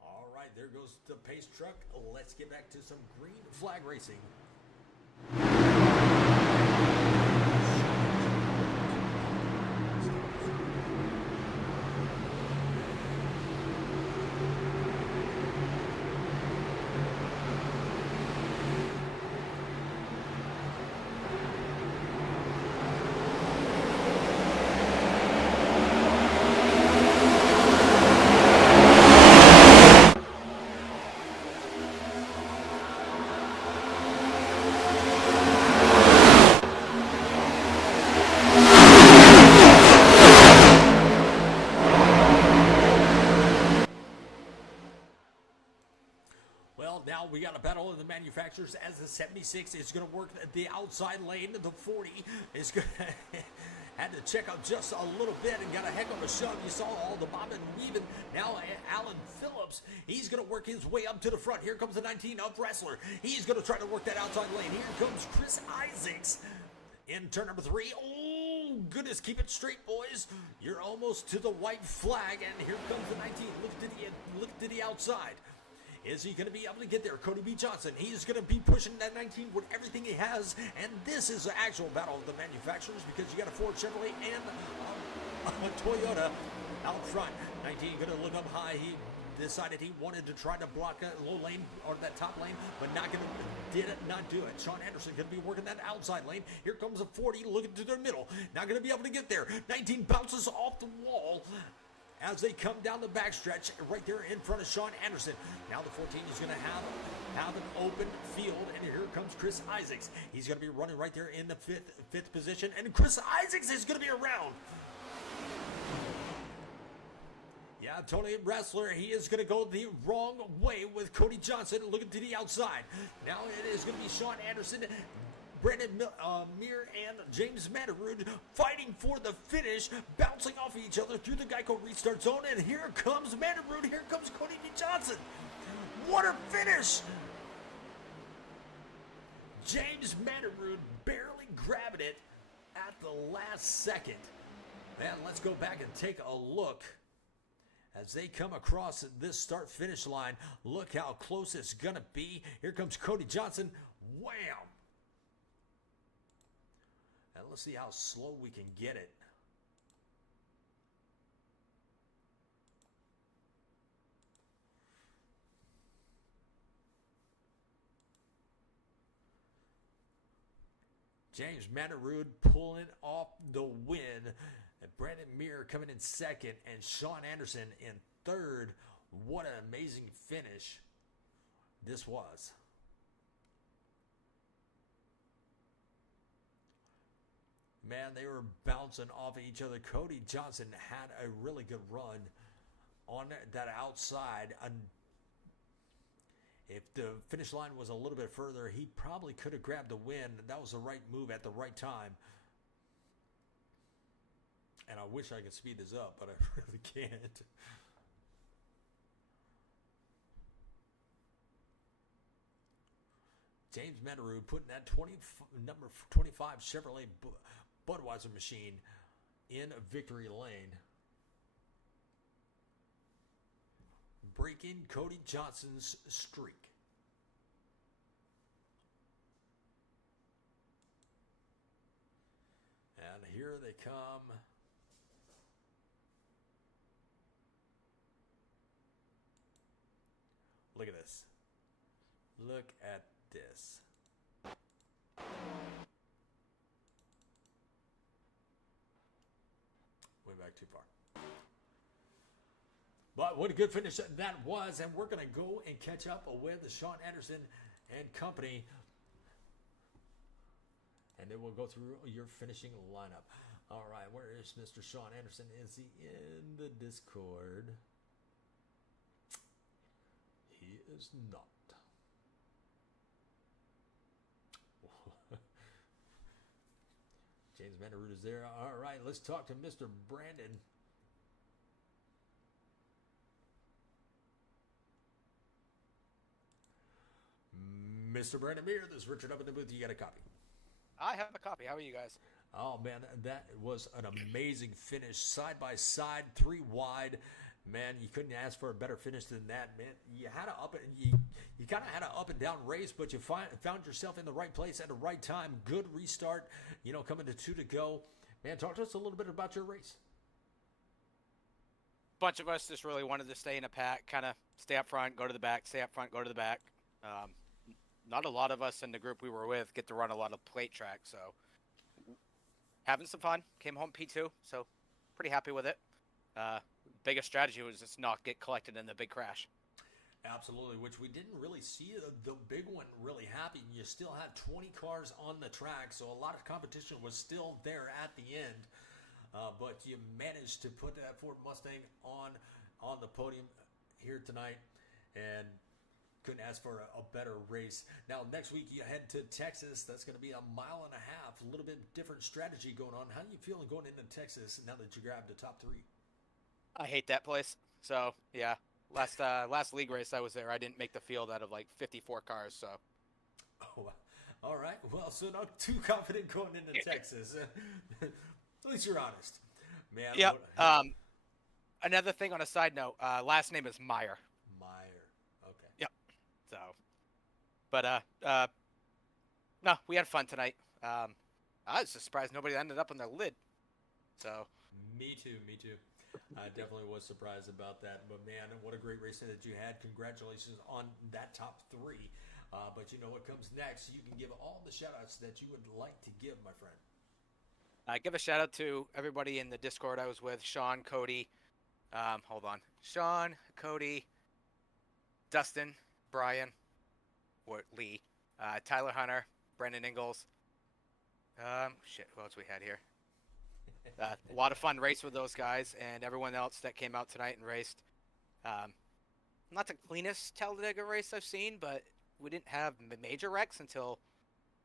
All right, there goes the pace truck. Let's get back to some green flag racing. Now we got a battle of the manufacturers as the 76 is going to work the outside lane. The 40 is going to had to check out just a little bit and got a heck of a shove. You saw all the bobbing and weaving. Now Alan Phillips, he's going to work his way up to the front. Here comes the 19 of Wrestler. He's going to try to work that outside lane. Here comes Chris Isaacs in turn number 3. Oh, Oh, goodness, keep it straight, boys. You're almost to the white flag, and here comes the 19. Look to the outside. Is he going to be able to get there? Cody B. Johnson, he's going to be pushing that 19 with everything he has, and this is the actual battle of the manufacturers because you got a Ford, Chevrolet, and a Toyota out front. 19 going to look up high. He decided he wanted to try to block that low lane or that top lane, but did not do it. Sean Anderson going to be working that outside lane. Here comes a 40 looking to their middle. Not going to be able to get there. 19 bounces off the wall as they come down the backstretch right there in front of Sean Anderson. Now the 14 is going to have an open field, and here comes Chris Isaacs. He's going to be running right there in the fifth position, and Chris Isaacs is going to be around. Yeah, Tony Wrestler, he is going to go the wrong way with Cody Johnson looking to the outside. Now it is going to be Sean Anderson, Brandon Muir, and James Matterud fighting for the finish, bouncing off each other through the Geico restart zone. And here comes Matterud. Here comes Cody B. Johnson. What a finish! James Matterud barely grabbing it at the last second. Man, let's go back and take a look as they come across this start-finish line. Look how close it's going to be. Here comes Cody Johnson. Wham! And let's see how slow we can get it. James Matterud pulling off the win. And Brandon Muir coming in second, and Sean Anderson in third. What an amazing finish this was. Man, they were bouncing off of each other. Cody Johnson had a really good run on that outside. And if the finish line was a little bit further, he probably could have grabbed the win. That was the right move at the right time. And I wish I could speed this up, but I really can't. James Matterud putting that number 25 Chevrolet Budweiser machine in victory lane. Breaking Cody Johnson's streak. And here they come. Look at this. Look at this. Way back too far. But what a good finish that was. And we're going to go and catch up with Sean Anderson and company. And then we'll go through your finishing lineup. All right, where is Mr. Sean Anderson? Is he in the Discord? He is not. James Matterud is there. All right, let's talk to Mr. Brandon. Mr. Brandon Muir, this is Richard up in the booth. You got a copy? I have a copy. How are you guys? Oh, man, that was an amazing finish. Side by side, 3 wide. Man, you couldn't ask for a better finish than that, man. You had you kind of had an up and down race, but you found yourself in the right place at the right time. Good restart, coming to 2 to go. Man, talk to us a little bit about your race. Bunch of us just really wanted to stay in a pack, kind of stay up front, go to the back, stay up front, go to the back. Not a lot of us in the group we were with get to run a lot of plate track, so having some fun. Came home P2, so pretty happy with it. Biggest strategy was just not get collected in the big crash. Absolutely, which we didn't really see the big one really happen. You still had 20 cars on the track, so a lot of competition was still there at the end. But you managed to put that Ford Mustang on the podium here tonight, and couldn't ask for a better race. Now, next week you head to Texas. That's going to be 1.5 miles. A little bit different strategy going on. How are you feeling going into Texas now that you grabbed the top 3? I hate that place. So, yeah. Last league race I was there, I didn't make the field out of like 54 cars, so. Oh, all right. Well, so not too confident going into Texas. At least you're honest, man. Yep. Another thing on a side note, last name is Meyer. Meyer. Okay. Yep. So, but no, we had fun tonight. I was just surprised nobody ended up on their lid. So. Me too. I definitely was surprised about that. But man, what a great racing that you had. Congratulations on that top 3. But you know what comes next? You can give all the shout outs that you would like to give, my friend. I give a shout out to everybody in the Discord I was with: Sean, Cody, Sean, Cody, Dustin, Brian, Lee, Tyler Hunter, Brendan Ingalls. Who else we had here? A lot of fun race with those guys and everyone else that came out tonight and raced. Not the cleanest Talladega race I've seen, but we didn't have major wrecks until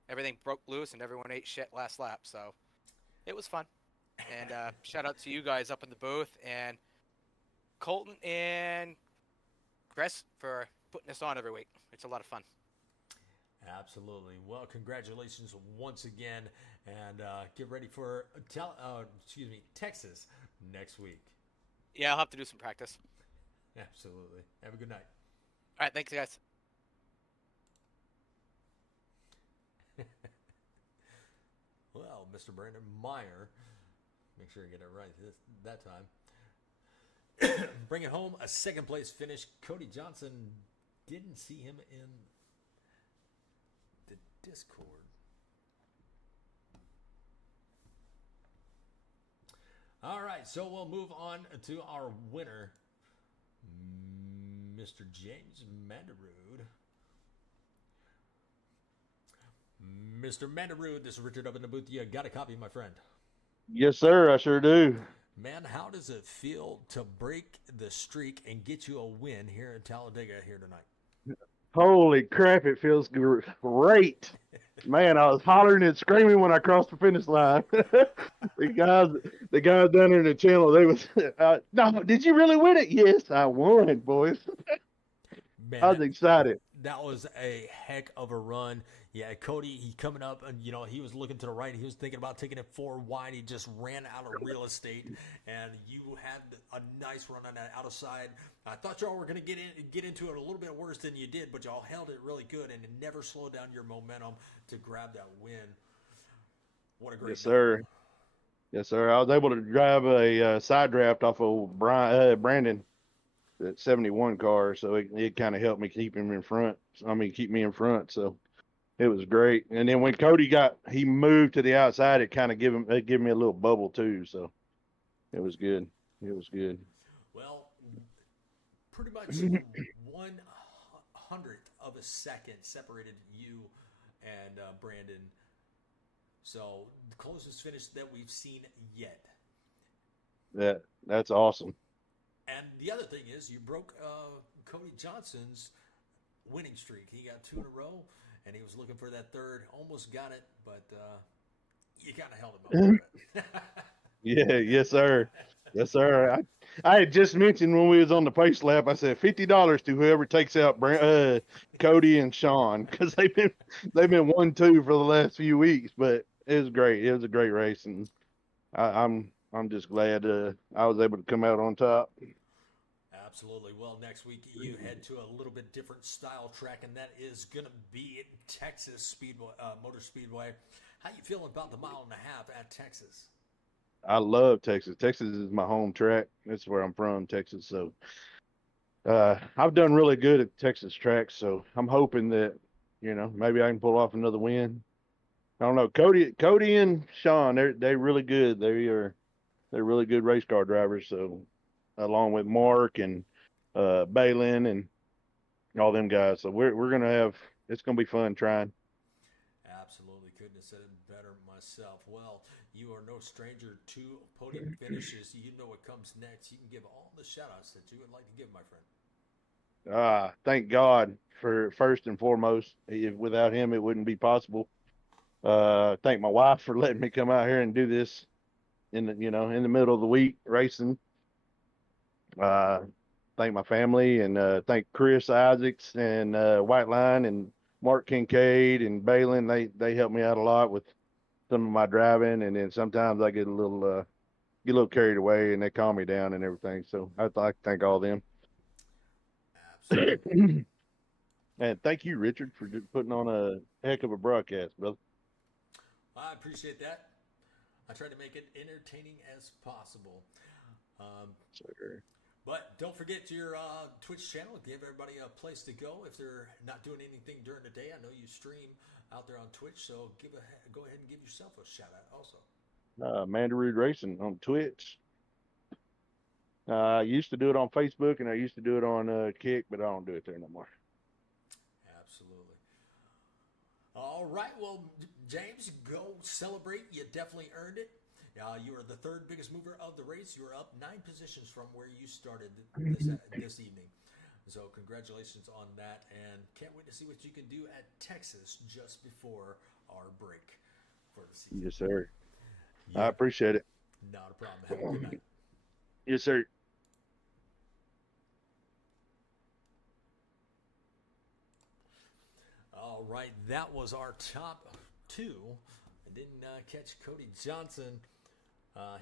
everything broke loose and everyone ate shit last lap. So it was fun. And shout out to you guys up in the booth and Colton and Chris for putting this on every week. It's a lot of fun. Absolutely. Well, congratulations once again, and get ready for Texas next week. Yeah, I'll have to do some practice. Absolutely. Have a good night. All right, thanks, guys. Well, Mr. Brandon Meyer, make sure you get it right that time. Bringing home a second place finish. Cody Johnson, didn't see him in the Discord. All right, so we'll move on to our winner, Mr. James Manderud. Mr. Manderud, this is Richard up in the booth. You got a copy, my friend? Yes, sir. I sure do. Man, how does it feel to break the streak and get you a win here in Talladega here tonight? Holy crap, it feels great. Man, I was hollering and screaming when I crossed the finish line. the guys down there in the channel, they was, no, did you really win it? Yes, I won, boys. Man, I was excited. That was a heck of a run. Yeah, Cody, he coming up, and he was looking to the right. He was thinking about taking it 4 wide. He just ran out of real estate, and you had a nice run on that outside. I thought y'all were going to get into it a little bit worse than you did, but y'all held it really good, and it never slowed down your momentum to grab that win. What a great Yes, sir. Yes, sir. I was able to drive a side draft off of Brandon, that 71 car, so it kind of helped me keep him in front. Keep me in front, so it was great. And then when Cody he moved to the outside, it kind of gave me a little bubble too, so it was good. It was good. Well, pretty much 1/100th of a second separated you and Brandon. So the closest finish that we've seen yet. That's awesome. And the other thing is, you broke Cody Johnson's winning streak. He got 2 in a row, and he was looking for that third. Almost got it, but you kind of held him up a little bit. Yeah, yes, sir. Yes, sir. I had just mentioned when we was on the pace lap, I said $50 to whoever takes out Cody and Sean, because they've been 1-2 for the last few weeks. But it was great. It was a great race, and I'm just glad I was able to come out on top. Absolutely. Well, next week you head to a little bit different style track, and that is going to be Texas Speedway, Motor Speedway. How you feeling about the 1.5 miles at Texas? I love Texas. Texas is my home track. That's where I'm from, Texas. So I've done really good at Texas tracks. So I'm hoping that maybe I can pull off another win. I don't know. Cody and Sean, they're really good. They're really good race car drivers. So along with Mark and Balin and all them guys. So we're gonna have, it's gonna be fun trying. Absolutely, couldn't have said it better myself. Well, you are no stranger to podium finishes. You know what comes next. You can give all the shout outs that you would like to give, my friend. Thank God for first and foremost. Without him, it wouldn't be possible. Thank my wife for letting me come out here and do this in the middle of the week racing. Thank my family, and thank Chris Isaacs and White Line and Mark Kincaid and Balin. They helped me out a lot with some of my driving, and then sometimes I get a little carried away, and they calm me down and everything. So I'd like to thank all of them. Absolutely. And thank you, Richard, for putting on a heck of a broadcast, brother. I appreciate that. I try to make it entertaining as possible. Sir. But don't forget your Twitch channel. Give everybody a place to go if they're not doing anything during the day. I know you stream out there on Twitch, so go ahead and give yourself a shout out also. Mandarood Racing on Twitch. I used to do it on Facebook, and I used to do it on Kick, but I don't do it there no more. Absolutely. All right. Well, James, go celebrate. You definitely earned it. You are the third biggest mover of the race. You are up 9 positions from where you started this evening. So congratulations on that, and can't wait to see what you can do at Texas just before our break for the season. Yes, sir. Yeah, I appreciate it. not a problem. Have a good night. Yes, sir. All right, that was our top 2. I didn't catch Cody Johnson.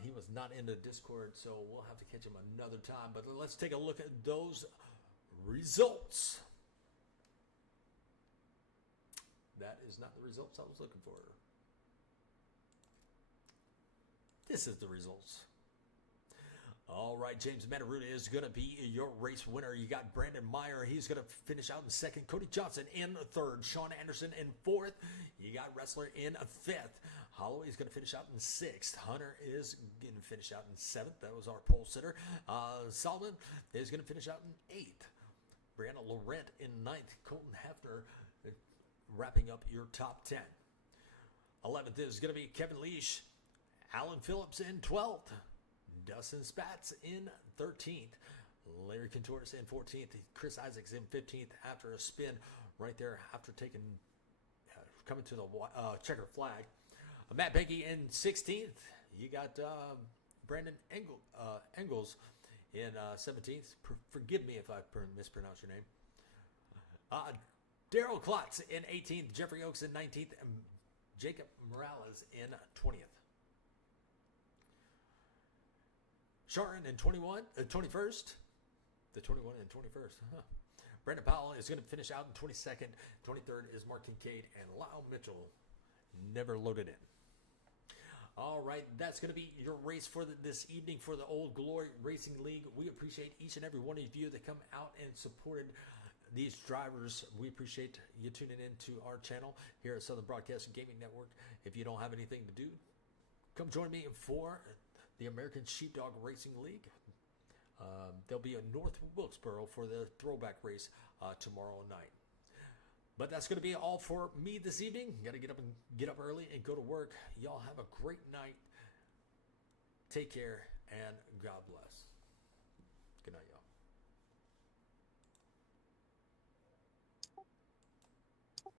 He was not in the Discord, so we'll have to catch him another time. But let's take a look at those results. That is not the results I was looking for. This is the results. All right, James Mataruda is going to be your race winner. You got Brandon Meyer. He's going to finish out in 2nd. Cody Johnson in 3rd. Sean Anderson in 4th. You got Wrestler in 5th. Holloway is going to finish out in 6th. Hunter is going to finish out in 7th. That was our pole sitter. Solomon is going to finish out in 8th. Brianna Laurent in 9th. Colton Hefner wrapping up your top 10. 11th is going to be Kevin Leash. Alan Phillips in 12th. Dustin Spatz in 13th. Larry Contouris in 14th. Chris Isaacs in 15th after a spin right there after coming to the checker flag. Matt Behnke in 16th. You got Brandon Engels in 17th. Forgive me if I mispronounce your name. Daryl Klotz in 18th. Jeffrey Oaks in 19th. And Jacob Morales in 20th. Sharon in 21st. The 21 and 21st. Huh. Brandon Powell is going to finish out in 22nd. 23rd is Mark Kincaid, and Lyle Mitchell never loaded in. All right, that's going to be your race for this evening for the Old Glory Racing League. We appreciate each and every one of you that come out and supported these drivers. We appreciate you tuning in to our channel here at Southern Broadcasting Gaming Network. If you don't have anything to do, come join me for the American Sheepdog Racing League. They'll be in North Wilkesboro for the throwback race tomorrow night. But that's going to be all for me this evening. Got to get up early and go to work. Y'all have a great night. Take care and God bless. Good night, y'all.